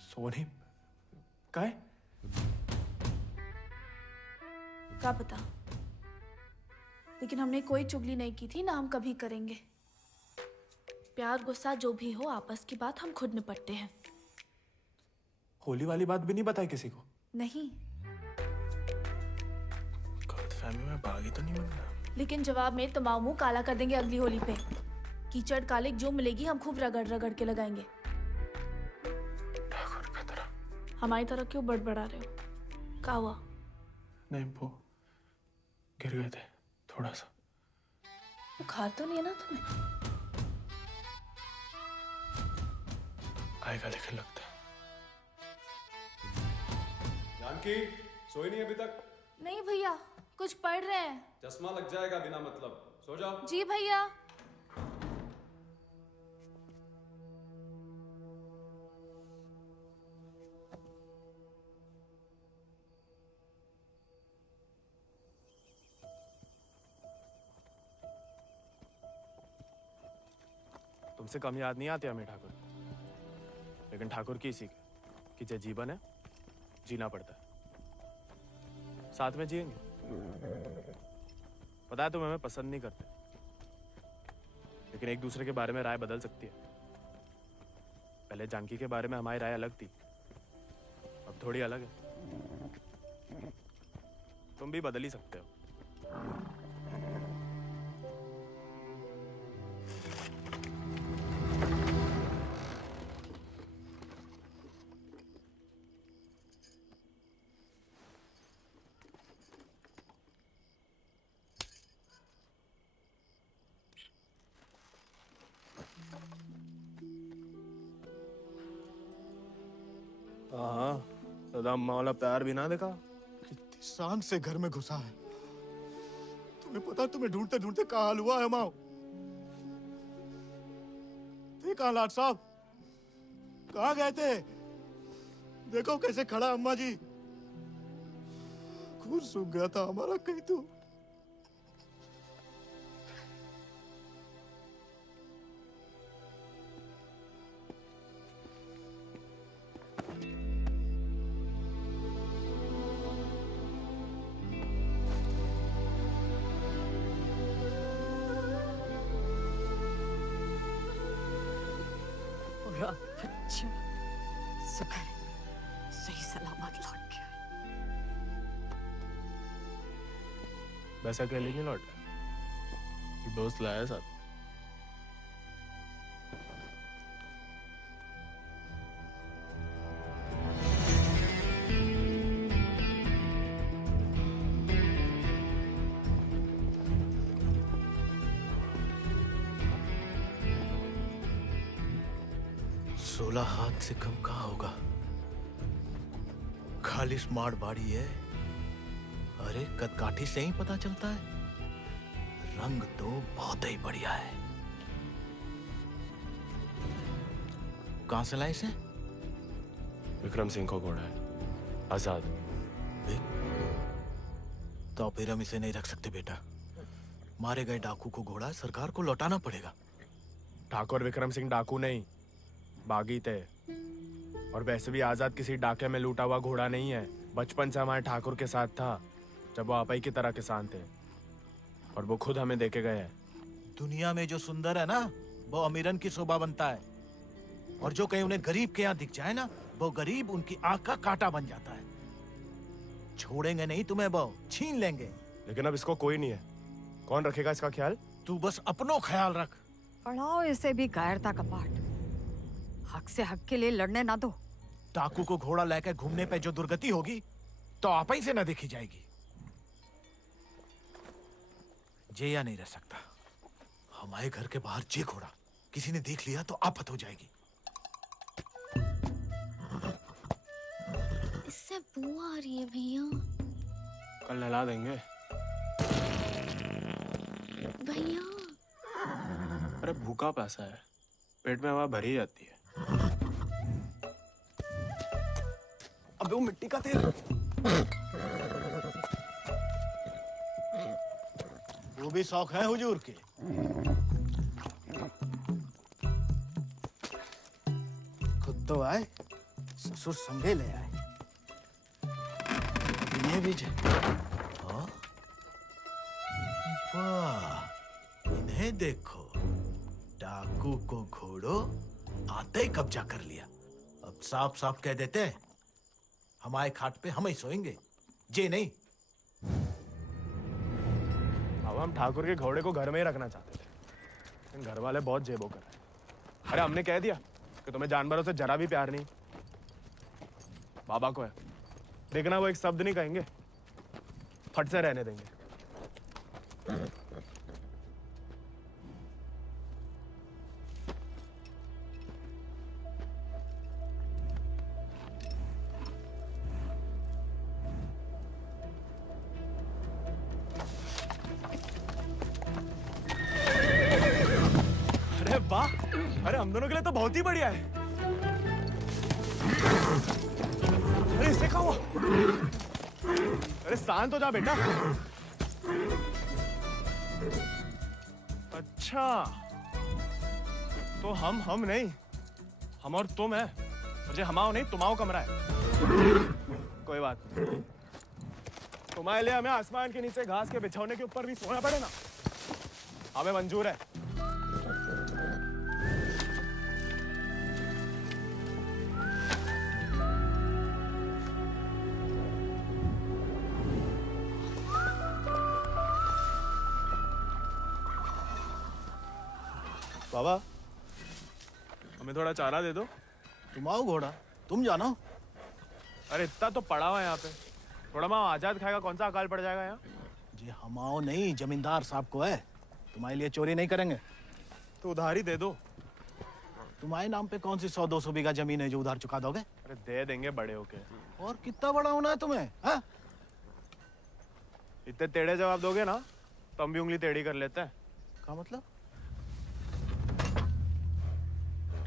सो नहीं काहे? क्या पता, लेकिन हमने कोई चुगली नहीं की थी, ना हम कभी करेंगे। प्यार गुस्सा जो भी हो, आपस की बात हम खुद निपटते हैं। होली वाली बात भी नहीं बताई किसी को? नहीं। गलतफहमी में बागी तो नहीं बन गया? लेकिन जवाब में तुम्हारा मुंह काला कर देंगे अगली होली पे। कीचड़ कालिक जो मिलेगी हम खूब रगड़ रगड़ के लगाएंगे। हमारी तरह क्यों बड़बड़ा रहे हो? क्या हुआ? नहीं, वो गिर गए थे थोड़ा सा। बुखार तो नहीं है ना तुम्हें? आएगा लेकिन लगता है। जानकी, सोई नहीं अभी तक? नहीं भैया, कुछ पढ़ रहे हैं। चश्मा लग जाएगा बिना मतलब, सो जाओ। जी भैया। तुमसे कम याद नहीं आती हमें ठाकुर, लेकिन ठाकुर की सीख कि जो जीवन है जीना पड़ता है, साथ में जिएंगे। पता है तुम हमें पसंद नहीं करते, लेकिन एक दूसरे के बारे में राय बदल सकती है। पहले जानकी के बारे में हमारी राय अलग थी, अब थोड़ी अलग है। तुम भी बदल ही सकते हो। हाँ, दादा अम्मा वाला प्यार भी ना देखा। कितनी शान से घर में घुसा है। तुम्हें पता, तुम्हें ढूंढते ढूंढते कहाँ हाल हुआ है माओ। थे कहाँ लाट साहब, कहाँ गए थे? देखो कैसे खड़ा अम्मा जी। खून सूख गया था हमारा कहीं तो। पूरा बच्चा शुक्र है सही सलामत लौट गया। वैसे अकेले नहीं लौट गया, दोस्त लाया साथ। हाथ से कम कहाँ होगा? खाली स्मार्ट बॉडी है। अरे कदकाठी से ही पता चलता है, रंग तो बहुत ही बढ़िया है। कहां से लाए इसे? विक्रम सिंह को घोड़ा है, आजाद। तो फिर हम इसे नहीं रख सकते बेटा। मारे गए डाकू को घोड़ा सरकार को लौटाना पड़ेगा। ठाकुर विक्रम सिंह डाकू नहीं, बागी थे। और वैसे भी आजाद किसी डाके में लूटा हुआ घोड़ा नहीं है। बचपन से हमारे ठाकुर के साथ था, जब वो आपा ही की तरह किसान थे, और वो खुद हमें देके गए हैं। दुनिया में जो सुंदर है ना, वो अमीरन की शोभा बनता है, और जो कहीं उन्हें गरीब के यहाँ दिख जाए ना, वो गरीब उनकी आंख का कांटा बन जाता है। छोड़ेंगे नहीं तुम्हें, वो छीन लेंगे। लेकिन अब इसको कोई नहीं है, कौन रखेगा इसका ख्याल? तू बस अपनो ख्याल रख। पढ़ाओ इसे भी कायरता का पाठ। हक से हक के लिए लड़ने ना दो। डाकू को घोड़ा लेकर घूमने पे जो दुर्गति होगी तो आप ही से न देखी जाएगी। जेया नहीं रह सकता। हमारे घर के बाहर जे घोड़ा किसी ने देख लिया तो आफत हो जाएगी। इससे बू आ रही है भैया। कल नहला देंगे भैया। अरे भूखा पैसा है, पेट में हवा भरी जाती है। अबे वो मिट्टी का तेल। वो भी शौक है हुजूर के। खुद तो आए, ससुर संगे ले आए। ये भी हाँ? वाह, इन्हें देखो, डाकू को घोड़ो आते ही कब्जा कर लिया। अब साफ साफ कह देते हैं, हमारे खाट पे हम ही सोएंगे, जे नहीं। अब हम ठाकुर के घोड़े को घर में ही रखना चाहते थे, घर वाले बहुत जेबो कर रहे हैं। अरे हमने कह दिया कि तुम्हें जानवरों से जरा भी प्यार नहीं। बाबा को है, देखना वो एक शब्द नहीं कहेंगे, फट से रहने देंगे। अरे वाह, अरे हम दोनों के लिए तो बहुत ही बढ़िया है। अरे इससे क्या हुआ? अरे शांत हो जा बेटा। अच्छा, तो हम नहीं, हम और तुम है। मुझे हमाओ नहीं, तुम्हाओ कमरा है। कोई बात नहीं, तुम्हारे लिए हमें आसमान के नीचे घास के बिछौने के ऊपर भी सोना पड़े ना, हमें मंजूर है। बाबा हमें थोड़ा चारा दे दो। तुम आओ घोड़ा, तुम जानो। अरे इतना तो पड़ा हुआ है यहाँ पे, थोड़ा माँ आजाद खाएगा, कौन सा अकाल पड़ जाएगा यहाँ। जी हम आओ नहीं, जमींदार साहब को है, तुम्हारे लिए चोरी नहीं करेंगे। तो उधार ही दे दो। तुम्हारे नाम पे कौन सी 100-200 बीघा जमीन है जो उधार चुका दोगे? अरे दे देंगे बड़े होके। और कितना बड़ा होना है तुम्हें? हाँ? इतने टेढ़े जवाब दोगे ना तो हम भी उंगली टेढ़ी कर लेते हैं। क्या मतलब?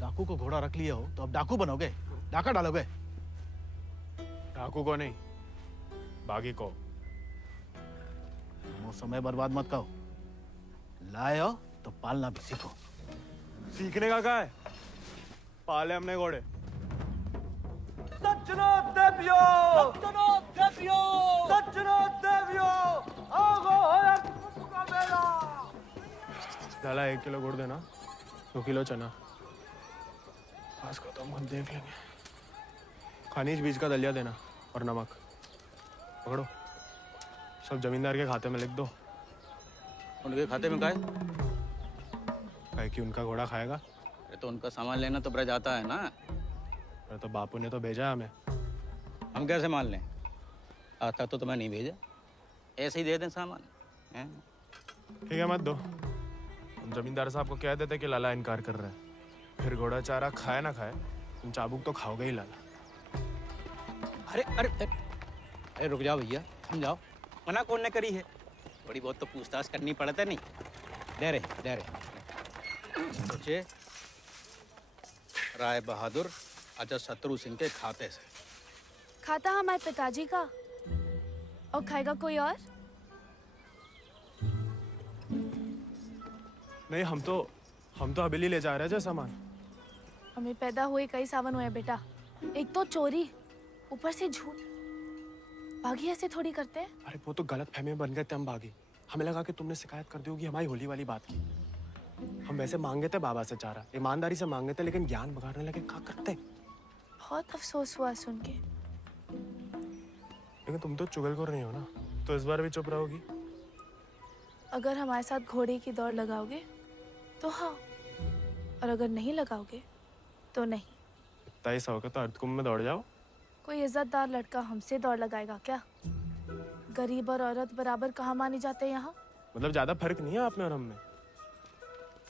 डाकू को घोड़ा रख लिया हो तो अब डाकू बनोगे, डाका डालोगे? डाकू को नहीं, बागी को। वो समय बर्बाद मत करो, लाए हो तो पालना भी सीखो। सीखने का क्या है, पाले हमने घोड़े। सज्जनो देवियो, सज्जनो देवियो, सज्जनो देवियो, आगो होया तुमका मेला। डाला 1 किलो गुड़ देना, 2 किलो चना। बस खत्म, हम देख लेंगे। खनिज बीज का दलिया देना और नमक। पकड़ो, सब जमींदार के खाते में लिख दो। उनके खाते में काय? काहे कि उनका घोड़ा खाएगा। अरे तो उनका सामान लेना तो ब्रज आता है ना। अरे तो बापू ने तो भेजा हमें। हम कैसे मान लें? आता तो मैं नहीं भेजा, ऐसे ही दे दें सामान। हैं? ठीक है मत दो, हम जमींदार साहब को कह देते कि लाला इनकार कर रहा है, फिर घोड़ा चारा खाए ना खाए तुम चाबुक तो खाओगे ही लाला। अरे अरे अरे रुक जाओ भैया, समझाओ। मना कौन ने करी है? थोड़ी बहुत तो पूछताछ करनी पड़ता नहीं। दे रहे सोचे राय बहादुर अजय शत्रु सिंह के खाते से। खाता हमारे पिताजी का, और खाएगा कोई और? नहीं, हम तो हवेली ले जा रहे थे सामान। हमें पैदा हुए कई सावन हुए बेटा, एक तो चोरी, ऊपर से झूठ। बागी ऐसे थोड़ी करते हैं। अरे वो तो गलत फहमी में बन गए थे हम बागी। हमें लगा कि तुमने शिकायत कर दी होगी हमारी होली वाली बात की। हम वैसे मांगे थे बाबा से चारा, ईमानदारी से मांगे थे, लेकिन ज्ञान बगाड़ने लगे। क्या करते? बहुत अफसोस हुआ सुन के। लेकिन तुम तो चुगलखोर नहीं हो ना, तो इस बार भी चुप रहोगी? अगर हमारे साथ घोड़े की दौड़ लगाओगे तो हाँ, और अगर नहीं लगाओगे तो नहीं। इतना ही शौक है तो अर्धकुंभ में दौड़ जाओ। कोई इज्जतदार लड़का हमसे दौड़ लगाएगा क्या? गरीब और औरत बराबर कहाँ माने जाते हैं यहाँ? मतलब ज्यादा फर्क नहीं है आप में और हम में।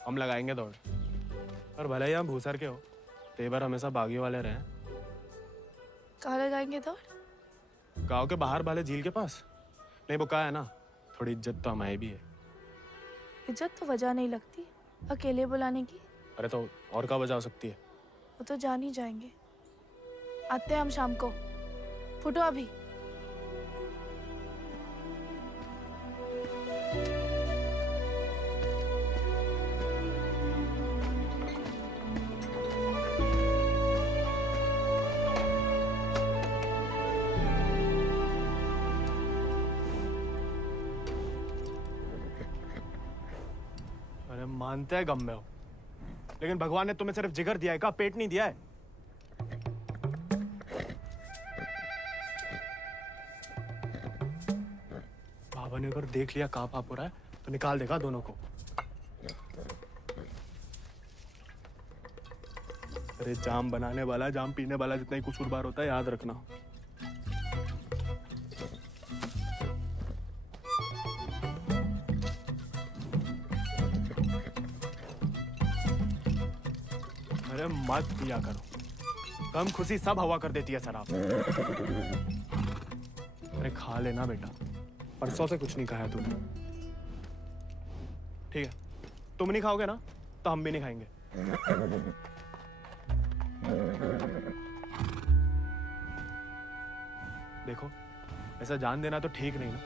हम लगाएंगे दौड़, और भले ही हम भूसर के हो, तेवर हमेशा बागी वाले रहे। कहाँ लगाएंगे दौड़? गांव के बाहर वाले झील के पास। नहीं वो कहा है ना, थोड़ी इज्जत तो हमारी भी है। इज्जत तो वजह नहीं लगती अकेले बुलाने की। अरे तो और क्या वजह हो सकती है? वो तो जान ही जाएंगे। आते हैं हम शाम को, फुटो अभी। अरे मानते हैं गम में हो, लेकिन भगवान ने तुम्हें सिर्फ जिगर दिया है, का पेट नहीं दिया है। बाबा ने अगर देख लिया कहाँ पाप हो रहा है तो निकाल देगा दोनों को। अरे जाम बनाने वाला जाम पीने वाला जितना ही कसूरवार होता है, याद रखना। अरे मत पिया करो, कम खुशी सब हवा कर देती है शराब। अरे खा लेना बेटा, परसों से कुछ नहीं खाया तूने। ठीक है, तुम नहीं खाओगे ना तो हम भी नहीं खाएंगे। देखो, ऐसा जान देना तो ठीक नहीं ना।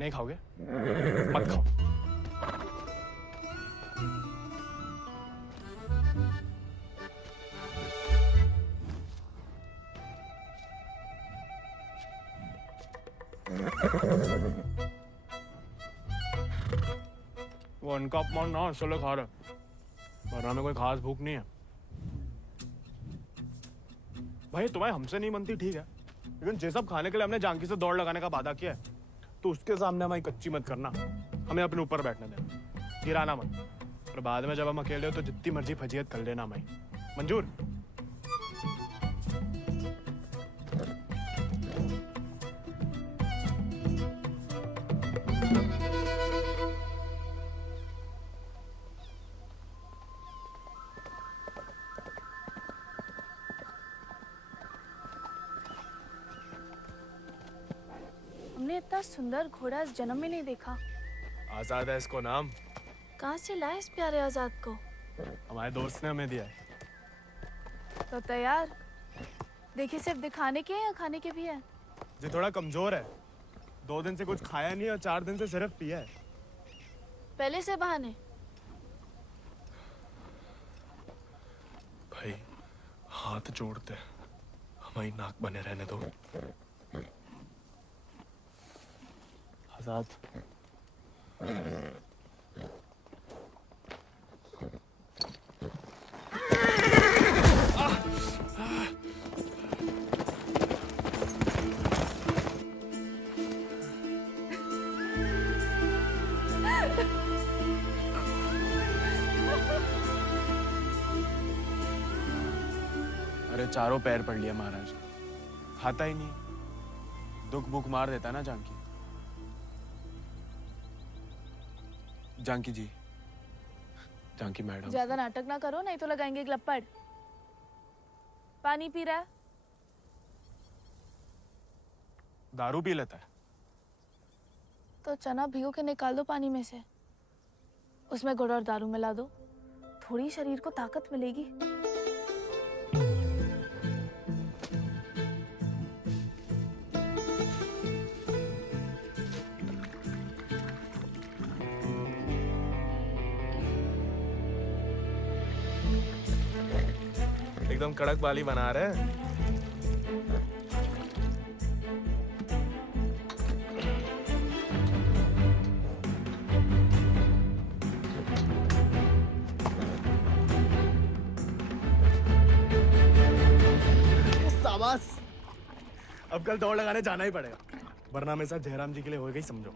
नहीं खाओगे? मत खाओ। वो उनका अपमान ना चलो खा रहे, वरना में कोई खास भूख नहीं है। भाई तुम्हारी हमसे नहीं बनती ठीक है, लेकिन ये सब खाने के लिए हमने जानकी से दौड़ लगाने का वादा किया है, तो उसके सामने हमारी कच्ची मत करना, हमें अपने ऊपर बैठने देना, गिराना मत। और बाद में जब हम अकेले हो तो जितनी मर्जी फजीहत कर लेना हमारी, मंजूर? हमने इतना सुंदर घोड़ा इस जन्म में नहीं देखा। आजाद है इसको नाम। कहाँ से लाए इस प्यारे आजाद को? हमारे दोस्त ने हमें दिया है। तो तैयार। देखिए सिर्फ दिखाने के हैं या खाने के भी हैं? ये थोड़ा कमजोर है, 2 दिन से कुछ खाया नहीं और 4 दिन से सिर्फ पिया है। पहले से बहाने। भाई हाथ जोड़ते, हमारी नाक बने रहने दो। आजाद, अरे चारों पैर पड़ लिया महाराज, खाता ही नहीं, दुख भूख मार देता ना जानकी। जानकी जी, जानकी मैडम। ज्यादा नाटक ना करो नहीं तो लगाएंगे एक लपड़। पानी पी रहा है? दारू पी लेता है। तो चना भिगो के निकाल दो पानी में से, उसमें गुड़ और दारू मिला दो, थोड़ी शरीर को ताकत मिलेगी। एकदम कड़क बाली बना रहे हैं। शाबाश, अब कल दौड़ लगाने जाना ही पड़ेगा, वरना मेरे साथ जयराम जी के लिए हो गई समझो।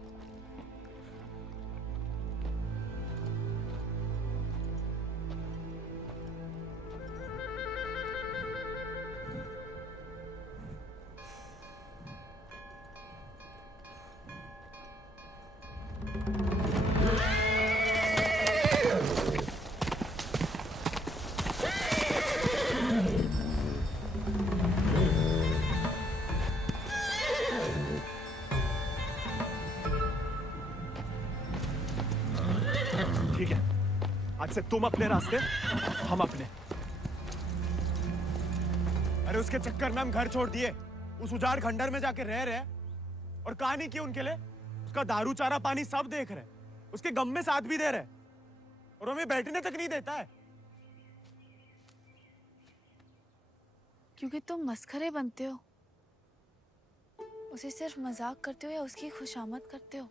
ठीक है, आज से तुम अपने रास्ते, हम अपने। अरे उसके चक्कर में हम घर छोड़ दिए, उस उजाड़ खंडर में जाके रह रहे, और कहानी की उनके लिए उसका दारू चारा पानी सब देख रहे, उसके गम में साथ भी दे रहे, और हमें बैठने तक नहीं देता है। क्योंकि तुम मस्खरे बनते हो, उसे सिर्फ मजाक करते हो या उसकी खुशामद करते हो।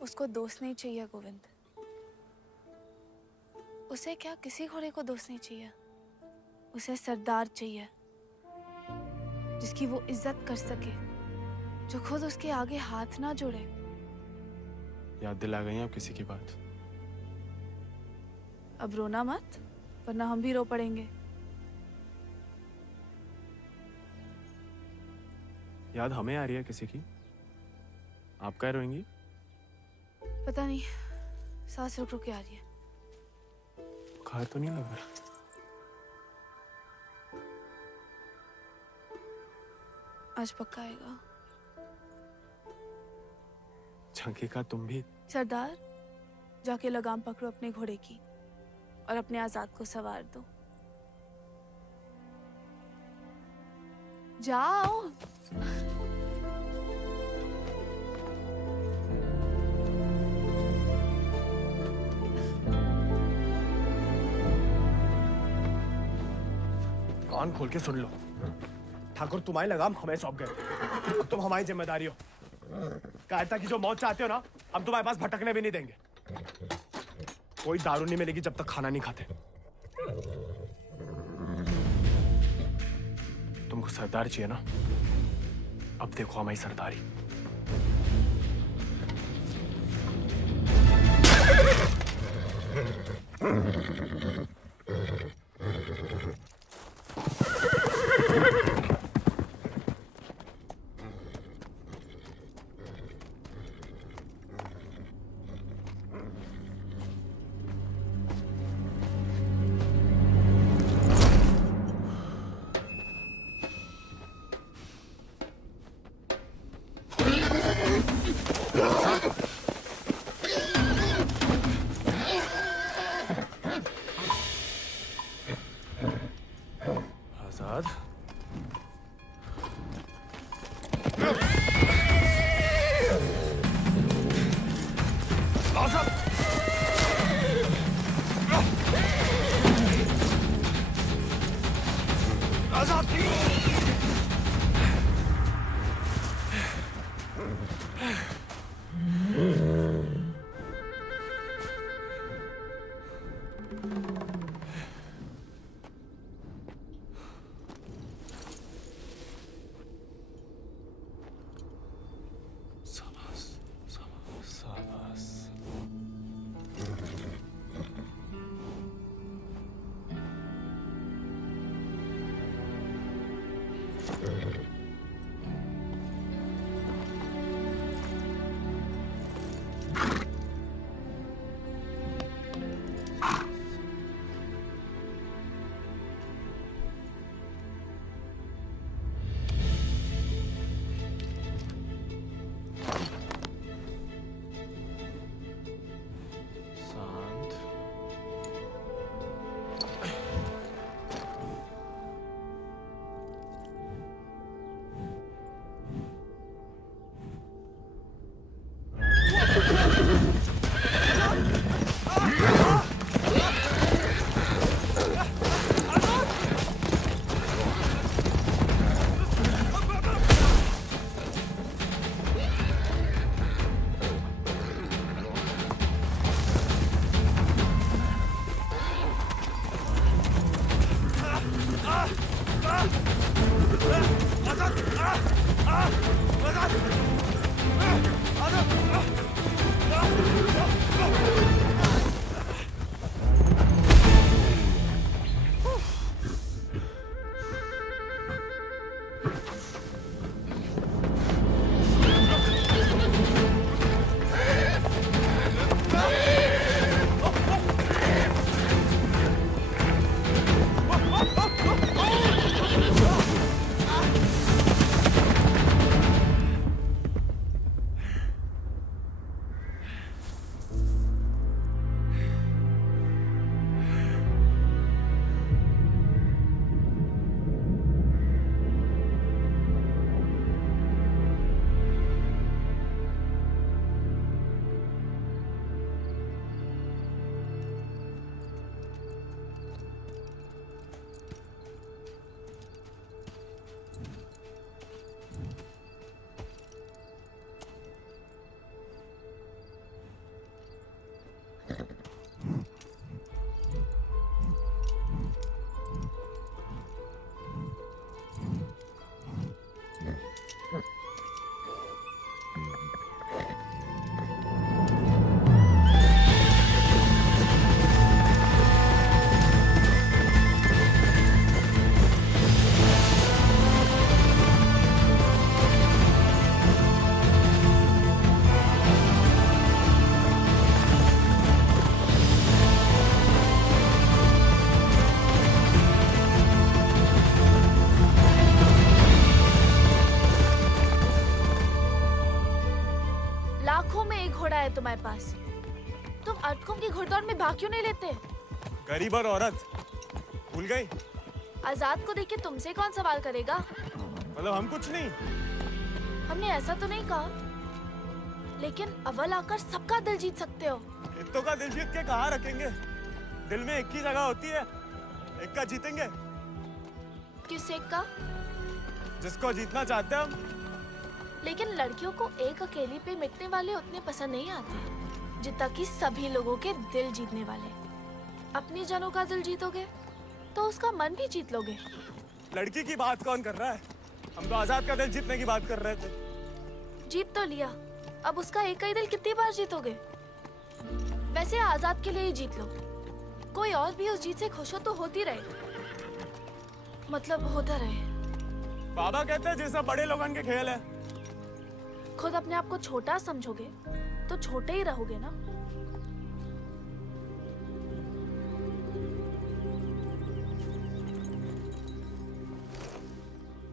उसको दोस्त नहीं चाहिए गोविंद, उसे क्या किसी घोड़े को दोस्त नहीं चाहिए, उसे सरदार चाहिए जिसकी वो इज्जत कर सके, जो खुद उसके आगे हाथ ना जोड़े। याद दिला गई आप किसी की बात। अब रोना मत, वरना हम भी रो पड़ेंगे। याद हमें आ रही है किसी की? आप क्या रोएंगी? पता नहीं, सांस रुक रुक के आ रही है। बुखार तो नहीं लग रहा? आज पक्का आएगा। झांकी का तुम भी? सरदार, जाके लगाम पकड़ो अपने घोड़े की और अपने आजाद को सवार दो। जाओ। कान खोल के सुन लो, ठाकुर तुम्हारी लगाम हमें सौंप गए, अब तुम हमारी जिम्मेदारी हो। कायरता की जो मौत चाहते हो ना, हम तुम्हारे पास भटकने भी नहीं देंगे। कोई दारू नहीं मिलेगी जब तक खाना नहीं खाते। तुम सरदार चाहिए ना? अब देखो हमारी सरदारी। आजाद, तुम्हारे पास। तुम अटकुम की घुड़दौड़ में भाग क्यों नहीं लेते? गरीब और औरत भूल गई? आजाद को देख के तुमसे कौन सवाल करेगा? मतलब हम कुछ नहीं। हमने ऐसा तो नहीं कहा, लेकिन अव्वल आकर सबका दिल जीत सकते हो। इत्तों का दिल जीत के कहाँ रखेंगे? दिल में एक ही जगह होती है, एक का जीतेंगे। किस एक का? जिसको जीतना चाहते हैं हम। लेकिन लड़कियों को एक अकेली पे मिटने वाले उतने पसंद नहीं आते जितना कि सभी लोगों के दिल जीतने वाले। अपनी जनों का दिल जीतोगे तो उसका मन भी जीत लोगे। लड़की की बात कौन कर रहा है? हम तो आजाद का दिल जीतने की बात कर रहे थे। जीत तो लिया, अब उसका एक ही दिल कितनी बार जीतोगे? वैसे आजाद के लिए ही जीत लो, कोई और भी उस जीत से खुश हो तो होती रहे, मतलब होता रहे। बाबा कहते हैं जैसा बड़े लोगों के खेल है। खुद अपने आप को छोटा समझोगे तो छोटे ही रहोगे ना।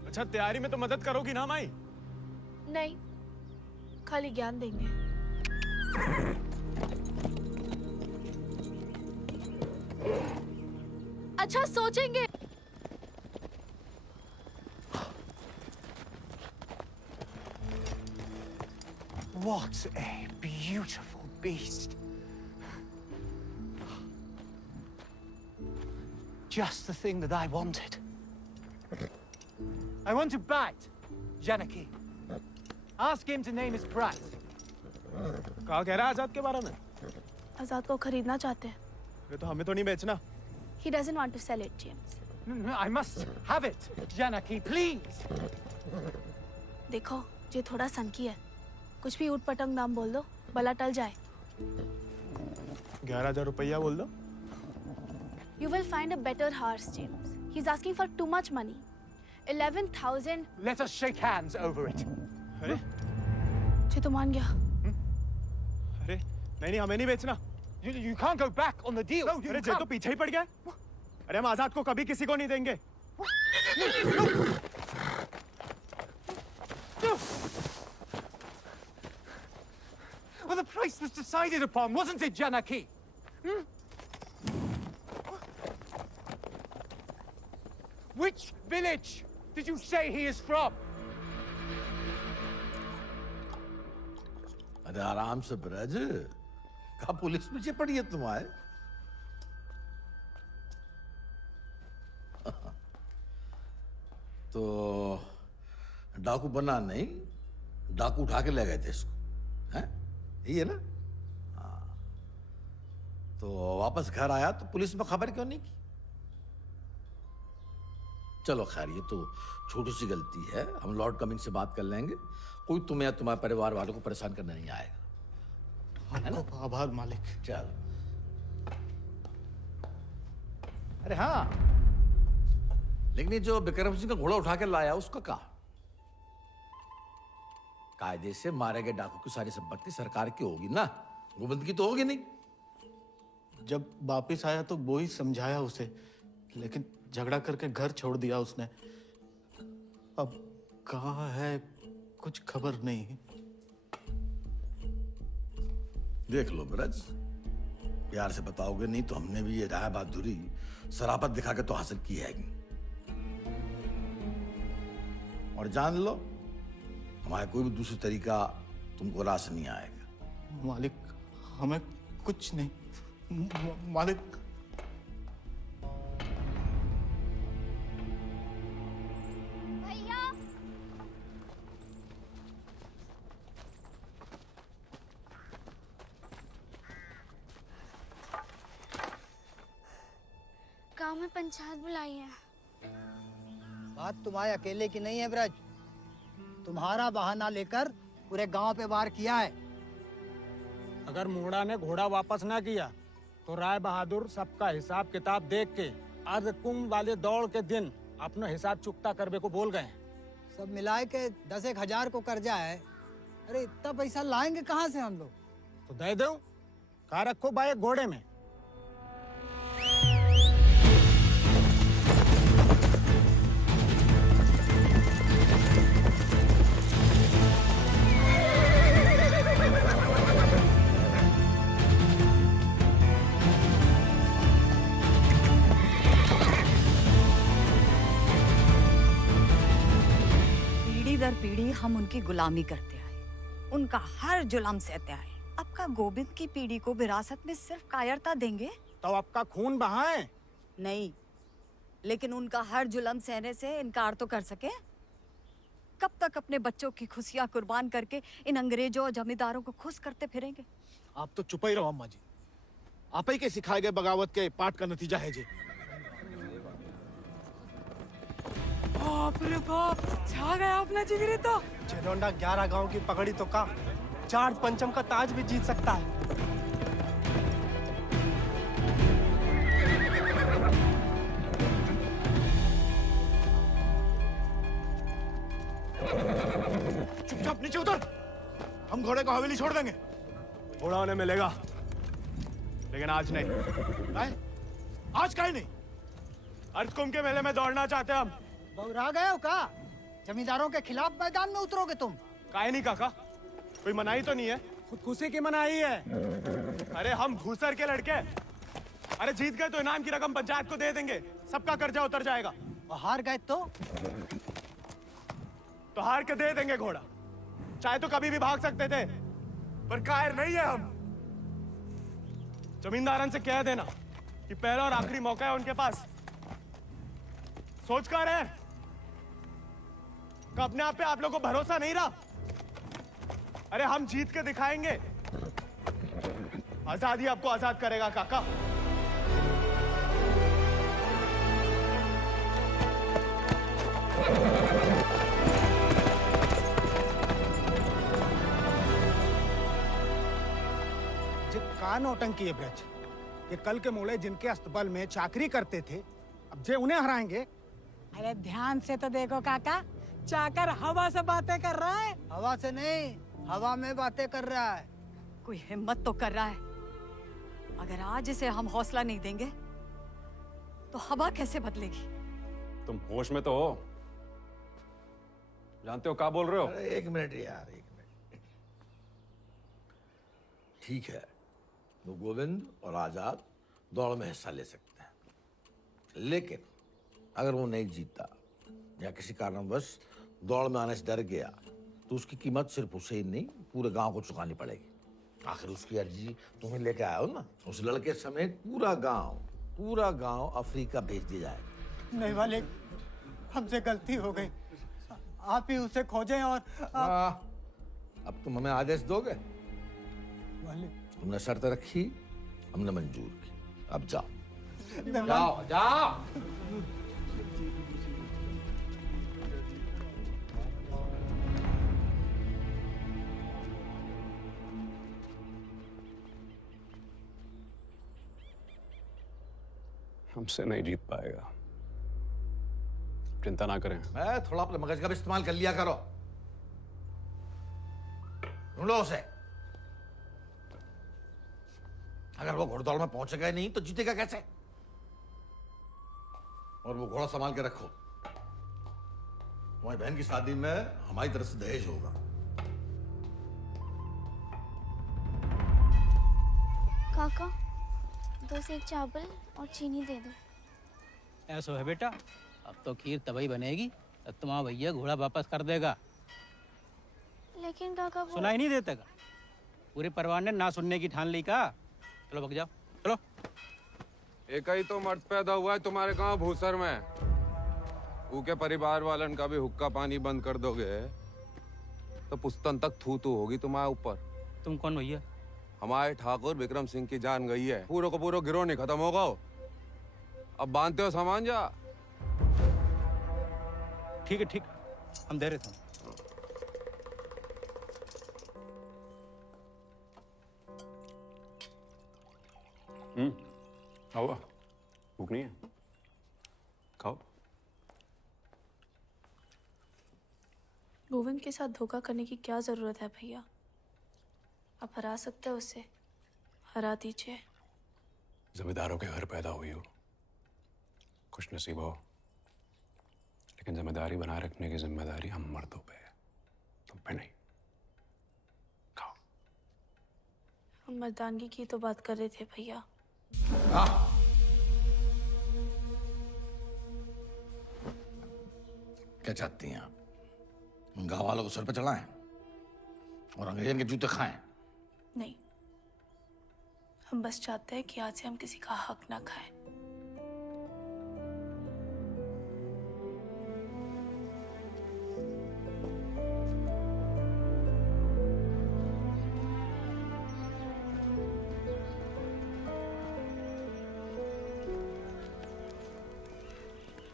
अच्छा तैयारी में तो मदद करोगी ना माई? नहीं, खाली ज्ञान देंगे। अच्छा सोचेंगे। What a beautiful beast. Just the thing that I wanted. I want to bite Janaki. Ask him to name his price. कहा कह रहा है आजाद के बारे में? आजाद को खरीदना चाहते हैं। ये तो हमें तो नहीं बेचना। He doesn't want to sell it, James. No, I must have it, Janaki, please. देखो, ये थोड़ा सनकी है, कुछ भी ऊट-पटंग दाम बोल दो, भला टल जाए। 11,000 रुपया बोल दो। You will find a better horse, James. He's asking for too much money. 11,000. Let us shake hands over it. अरे, ये तो मान गया। अरे, नहीं हमें नहीं बेचना। You can't go back on the deal. अरे जे तो पीछे ही पड़ गया। अरे हम आजाद को कभी किसी को नहीं देंगे। Well, the price was decided upon, wasn't it, Janaki? Which village did you say he is from? अरे आराम से ब्रज, कहा पुलिस पीछे पड़ी है तुम्हारे? तो डाकू बना नहीं, डाकू उठा के ले गए थे इसको, हैं? यही है ना? हाँ। तो वापस घर आया तो पुलिस में खबर क्यों नहीं की? चलो खैर ये तो छोटी सी गलती है, हम लॉर्ड कमिंग से बात कर लेंगे, कोई तुम्हें या तुम्हारे परिवार वालों को परेशान करने नहीं आएगा, है ना? आभार मालिक। चल। अरे हाँ, लेकिन ये जो बिक्रम सिंह का घोड़ा उठा के लाया उसका कहा? कायदे से मारे गए डाकू की सारी संपत्ति सरकार की होगी ना, गोविंद की तो होगी नहीं। जब वापिस आया तो वो ही समझाया उसे, लेकिन झगड़ा करके घर छोड़ दिया उसने। अब कहाँ है कुछ खबर नहीं। देख लो ब्रज, प्यार से बताओगे नहीं तो हमने भी ये राय बहादुरी शराफत दिखा के तो हासिल की है। और जान लो हमारा कोई भी दूसरी तरीका तुमको रास नहीं आएगा। मालिक हमें कुछ नहीं। मालिक भैया गांव में पंचायत बुलाई है। बात तुम्हारे अकेले की नहीं है ब्रज, तुम्हारा बहाना लेकर पूरे गांव पे वार किया है। अगर मूड़ा ने घोड़ा वापस ना किया तो राय बहादुर सबका हिसाब किताब देख के अर्ध कुंभ वाले दौड़ के दिन अपना हिसाब चुकता करने को बोल गए। सब मिलाए के 10,000 को कर्जा है। अरे इतना पैसा लाएंगे कहाँ से हम लोग? तो दे दो, कहा रखो भाई घोड़े में। दर पीढ़ी हम उनकी गुलामी करते आए, उनका हर जुल्म सहते आए। अब का गोविंद की पीढ़ी को विरासत में सिर्फ कायरता देंगे तो आपका खून बहाएं? नहीं, लेकिन उनका हर जुल्म सहने से इनकार तो कर सके। कब तक अपने बच्चों की खुशियां कुर्बान करके इन अंग्रेजों और जमींदारों को खुश करते फिरेंगे? आप तो चुप ही रहो अम्मा जी, आप ही के सिखाए गए बगावत के पाठ का नतीजा है जी। बाप रे बाप, छा गया अपना जिगरी तो। जेलोंडा 11 गांव की पगड़ी तो का 4 पंचम का ताज भी जीत सकता है। चुपचाप नीचे उतर, हम घोड़े को हवेली छोड़ देंगे। घोड़ा उन्हें मिलेगा, लेकिन आज नहीं। आज काहे नहीं? अर्धकुंभ के मेले में दौड़ना चाहते हैं हम। बौरा गए हो का? जमींदारों के खिलाफ मैदान में उतरोगे तुम? काहे नहीं काका, कोई मनाही तो नहीं है? खुदकुशी की मनाही है। अरे हम घूसर के लड़के, अरे जीत गए तो इनाम की रकम पंचायत को दे देंगे, सबका कर्जा उतर जाएगा। और हार गए तो हार के दे देंगे घोड़ा। चाहे तो कभी भी भाग सकते थे, पर कायर नहीं है हम। जमींदारन से कह देना कि पहला और आखिरी मौका है उनके पास। सोच कर है कि अपने आप पे आप लोगों को भरोसा नहीं रहा। अरे हम जीत के दिखाएंगे, आजादी आपको आजाद करेगा काका। का नौटंकी है ब्रज, ये कल के मोड़े जिनके अस्तबल में चाकरी करते थे, अब जे उन्हें हराएंगे। अरे ध्यान से तो देखो काका, चाकर हवा से बातें कर रहा है। हवा से नहीं, हवा में बातें कर रहा है। कोई हिम्मत तो कर रहा है। अगर आज इसे हम हौसला नहीं देंगे तो हवा कैसे बदलेगी? तुम होश में तो हो? जानते हो क्या बोल रहे हो? अरे एक मिनट यार, एक मिनट। ठीक है, वो गोविंद और आजाद दौड़ में हिस्सा ले सकते हैं, लेकिन अगर वो नहीं जीता या किसी कारणवश दौड़ में आने से डर गया तो उसकी कीमत सिर्फ उसे ही नहीं पूरे गांव को चुकानी पड़ेगी। आखिर उसकी अर्जी तुम्हें लेके आया हो ना। उस लड़के समेत पूरा गांव अफ्रीका भेज दिया जाएगा। नहीं वाले, हमसे गलती हो गई, आप ही उसे खोजें। और अब तुम हमें आदेश दोगे? वाले, तुमने शर्त रखी, हमने मंजूर की, अब जाओ। नहीं, जाओ जाओ। हमसे नहीं जीत पाएगा, चिंता ना करें। थोड़ा अपने मगज का भी इस्तेमाल कर लिया करो। ढूंढो उसे। अगर वो घोड़दौड़ में पहुंचेगा नहीं तो जीतेगा कैसे? और वो घोड़ा संभाल के रखो, तुम्हारी बहन की शादी में हमारी तरफ से दहेज होगा। काका 2 सेक चावल और चीनी दे दो। ऐसा है बेटा, अब तो खीर तभी बनेगी तब तुम्हारा भैया घोड़ा वापस कर देगा। लेकिन काका वो... सुनाई नहीं देता का? पूरे परिवार ने ना सुनने की ठान ली का। चलो भग जाओ, चलो। एक ही तो मर्द पैदा हुआ है तुम्हारे गांव भूसर में। ऊके परिवार वालन का भी हुक्का पानी बंद कर दोगे तो पुस्तन तक थू थू होगी तुम्हारे ऊपर। तुम कौन भैया? हमारे ठाकुर विक्रम सिंह की जान गई है, पूरा को पूरा गिरोह नहीं खत्म होगा। अब बांधते हो सामान जा। ठीक है, ठीक, हम दे रहे थे। खाओ, भूख नहीं है? खाओ। गोविंद के साथ धोखा करने की क्या जरूरत है भैया? आप हरा सकते हो उसे, हरा दीजिए। जमींदारों के घर पैदा हुई हो, खुश नसीब हो, लेकिन जिम्मेदारी बनाए रखने की जिम्मेदारी हम मर्दों पे है, तुम पे नहीं। खाओ। हम मर्दानगी की तो बात कर रहे थे भैया। क्या चाहती हैं आप? गांव वालों को सर पे चढ़ाएं और अंग्रेजन के जूते खाएं? नहीं, हम बस चाहते हैं कि आज से हम किसी का हक ना खाएं।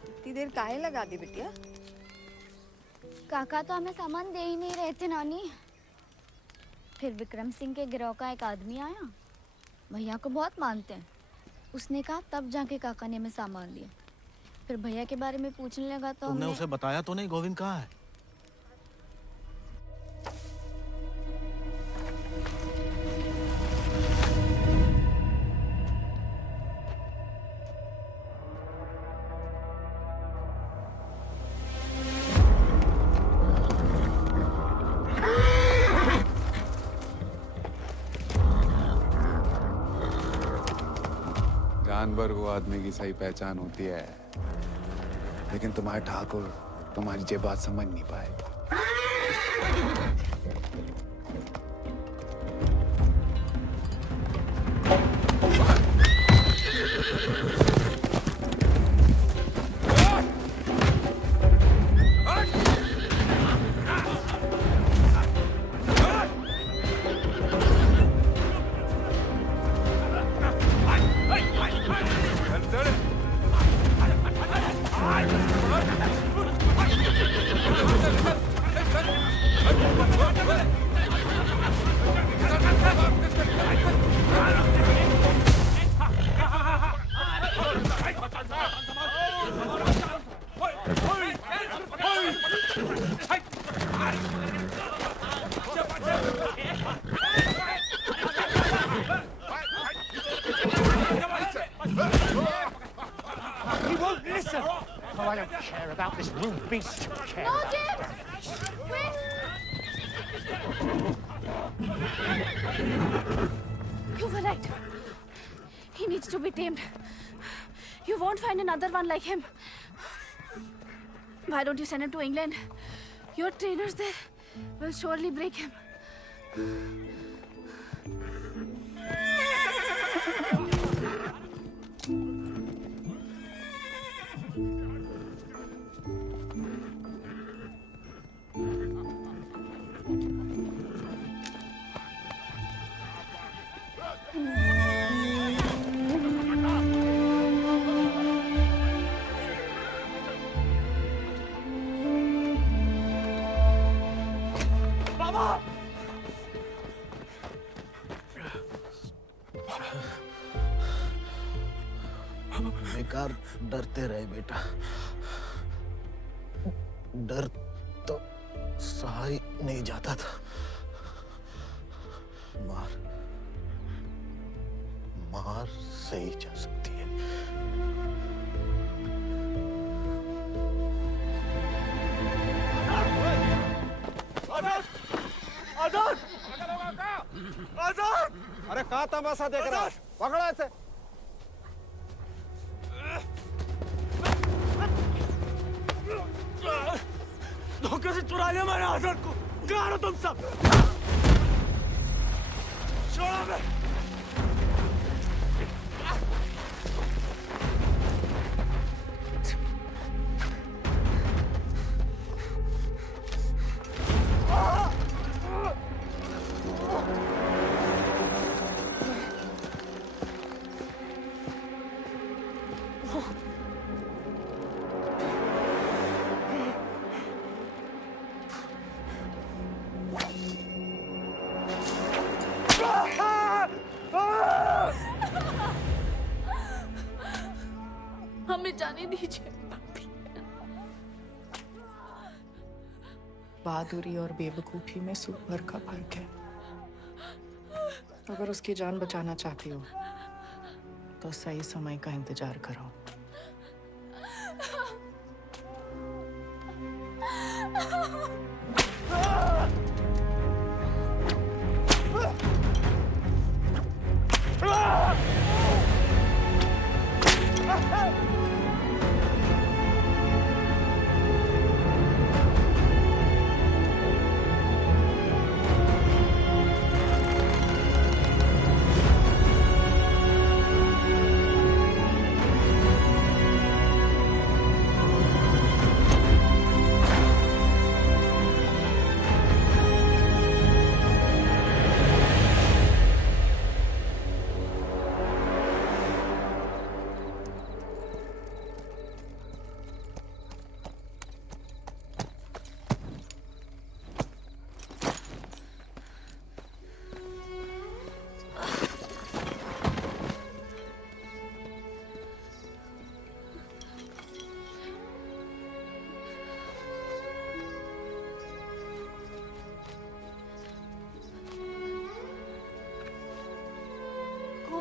इतनी देर काहे लगा दी बिटिया? काका तो हमें सामान दे ही नहीं रहे थे नानी। फिर विक्रम सिंह के गिरोह का एक आदमी आया, भैया को बहुत मानते हैं। उसने कहा तब जाके काका ने हमें सामान दिया। फिर भैया के बारे में पूछने लगा तो तुमने हमने उसे बताया तो नहीं गोविंद कहाँ है? जानवर को आदमी की सही पहचान होती है, लेकिन तुम्हारे ठाकुर तुम्हारी ये बात समझ नहीं पाए। He won't listen. Oh, I don't care about this little beast. You care No, about James! Wait! You were right. He needs to be tamed. You won't find another one like him. Why don't you send him to England? Your trainers there will surely break him. बेकार डरते रहे बेटा। डर तो सहा ही नहीं जाता था। मार सही जा सकती है। आजाद! आजाद! अरे कहाँ तमाशा देख रहा है? पकड़ो ऐसे। धोखे से चुरा लिया मैंने आजाद को। कहाँ हो तुम सब? छोड़ो मैं। हमें जाने दीजिए। बहादुरी और बेवकूफ़ी में सूप भर का फर्क है। अगर उसकी जान बचाना चाहती हो तो सही समय का इंतजार करो।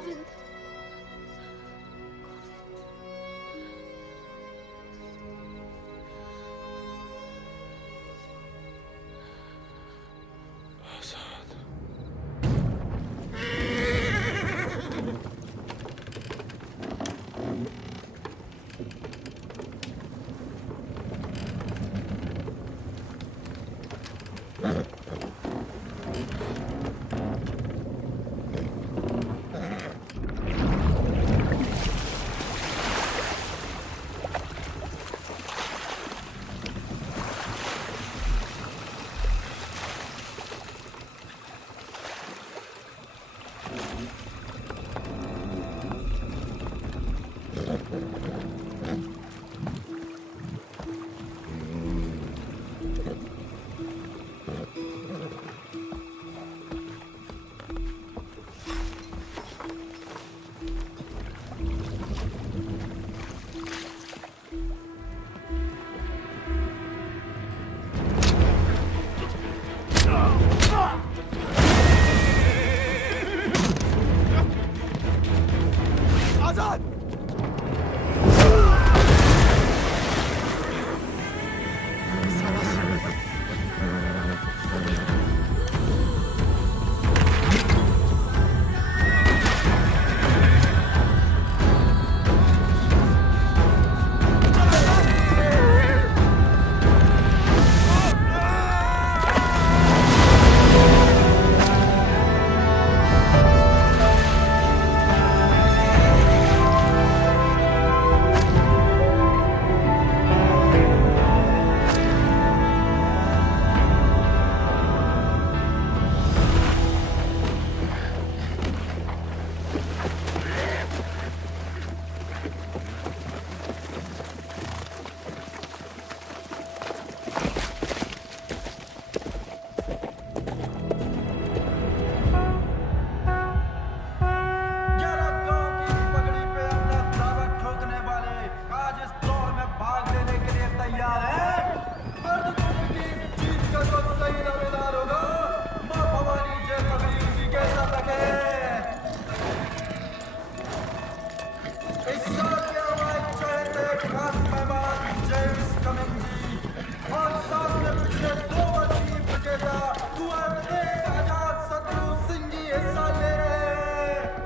गोविंद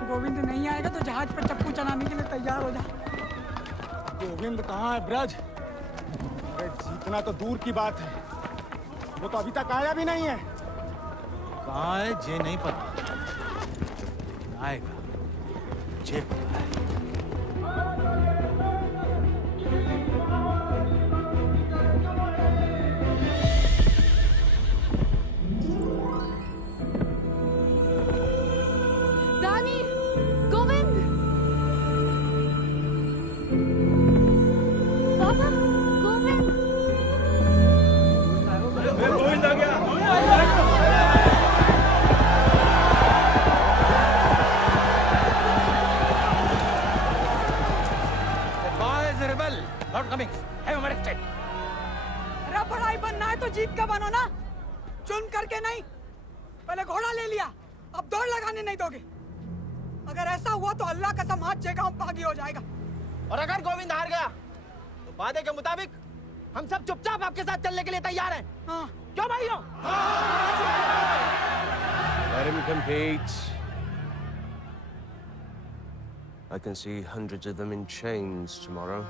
गोविंद नहीं आएगा तो जहाज पर चप्पू चलाने के लिए तैयार हो जा। गोविंद कहाँ है ब्रज? अरे जीतना तो दूर की बात है, वो तो अभी तक आया भी नहीं है। कहाँ है जे नहीं पता, आएगा जे पता है। रानी, गोविंद, बाबा, गोविंद, गोविंद आ गया। Not coming. Have him arrested. अरे बड़ाई बनना है तो जीत का बनो ना, चुन करके नहीं। पहले घोड़ा ले लिया, अब दौड़ लगाने नहीं दोगे। अगर ऐसा हुआ तो अल्लाह कसम हाथ गांव बागी हो जाएगा। और अगर गोविंद हार गया तो वादे के मुताबिक हम सब चुपचाप आपके साथ चलने के लिए तैयार हैं। हाँ। क्यों भाइयों? Let him compete. I can see hundreds of them in chains tomorrow.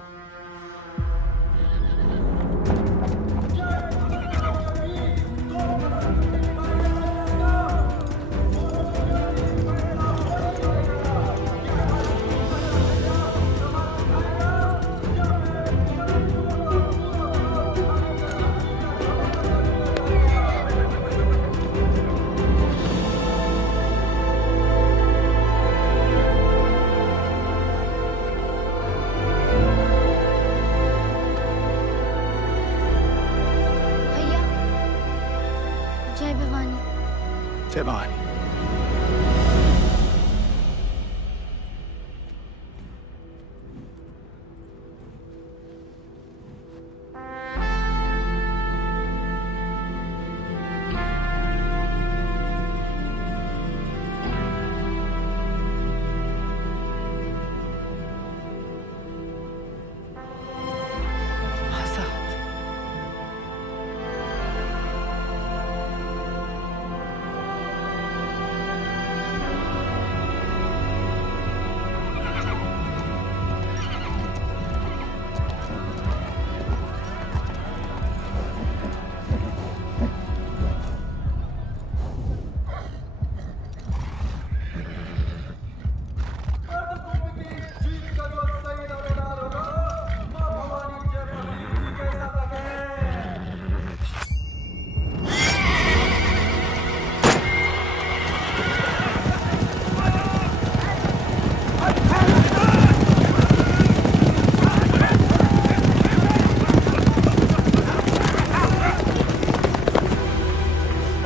जय भवानी। जय भवानी।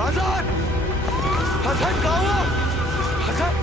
हसन हसन कहाँ हो हसन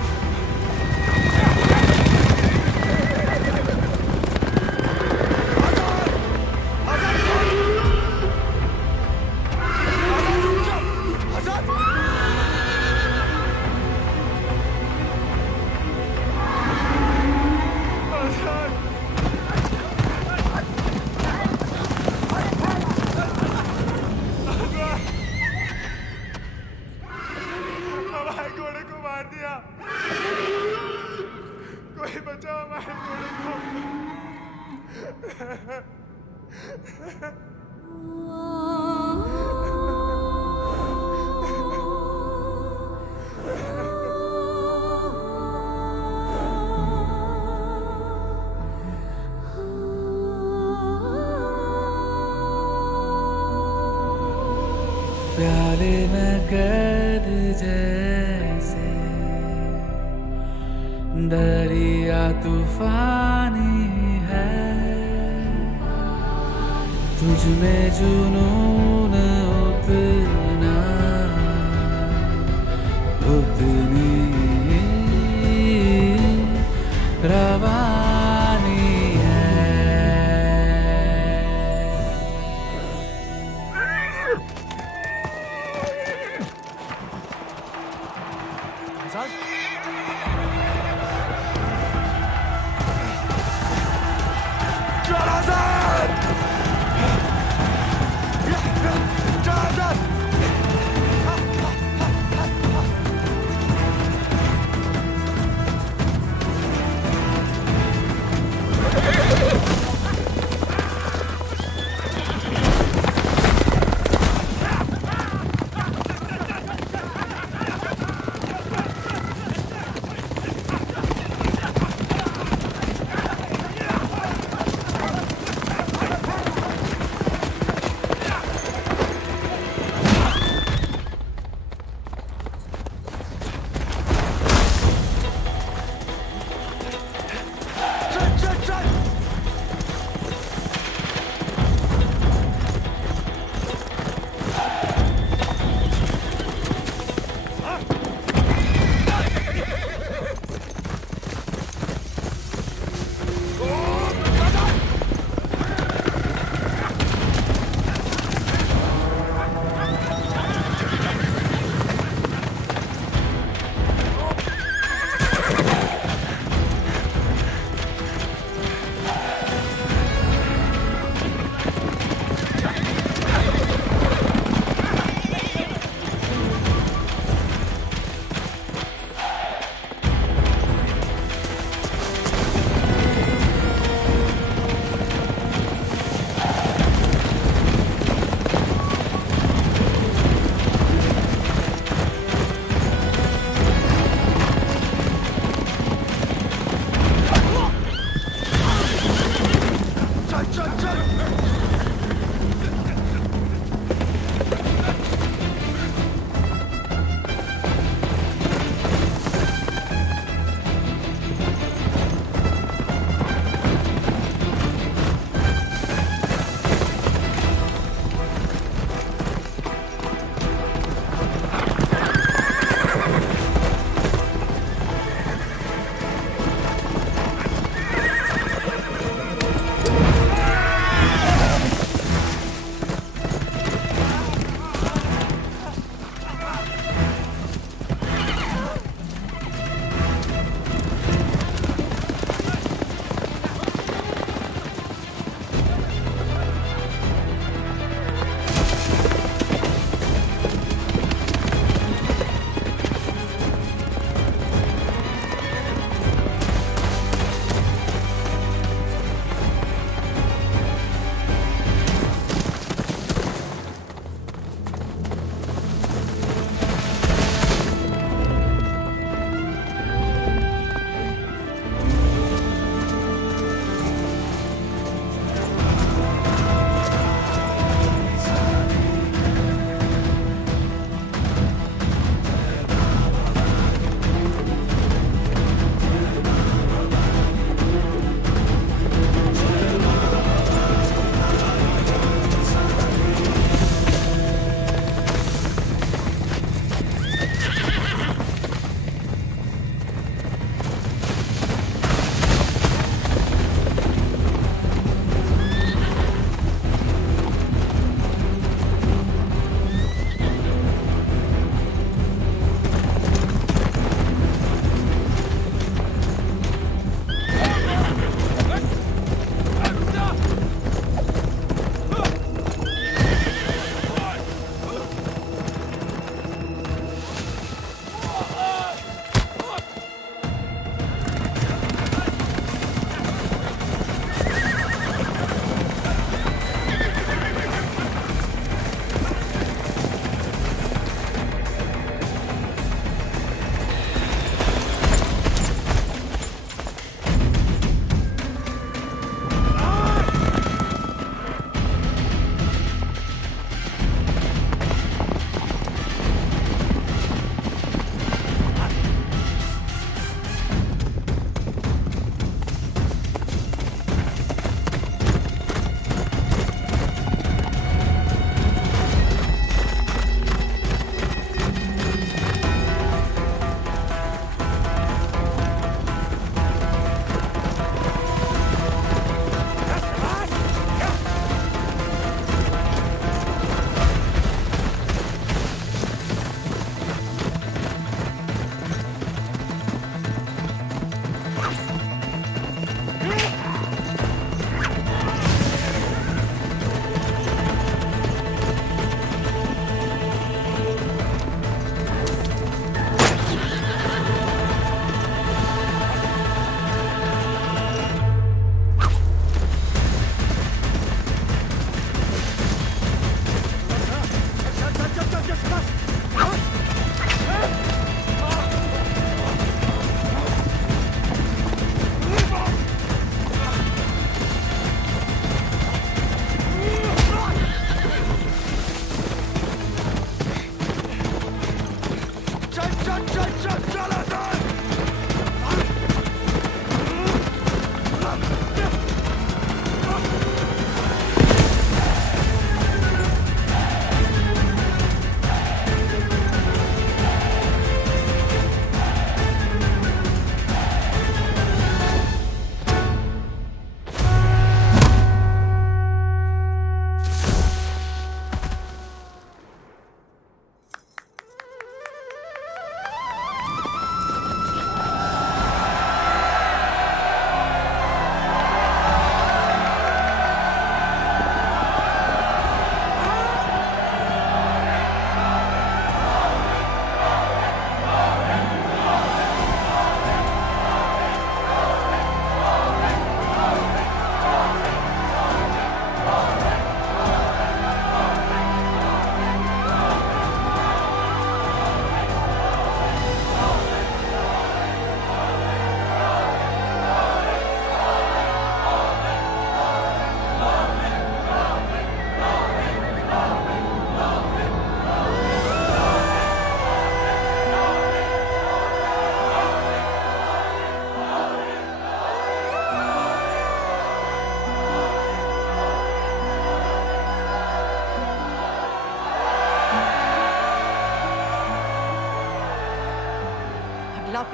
हमारे घोड़े को मार दिया। कोई बचाओ हमारे घोड़े प्याले में कैद जैसे दरिया तूफानी है तुझ में जुनून उतना उतनी रवानी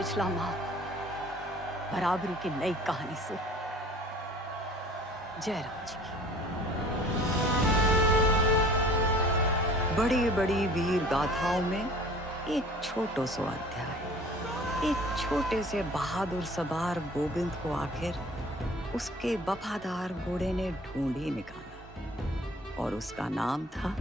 पिछला माह बराबरी की नई कहानी से जयराम जी की बड़ी बड़ी वीर गाथाओं में एक छोटो सो अध्याय, एक छोटे से बहादुर सवार गोविंद को आखिर उसके वफादार घोड़े ने ढूंढ ही निकाला और उसका नाम था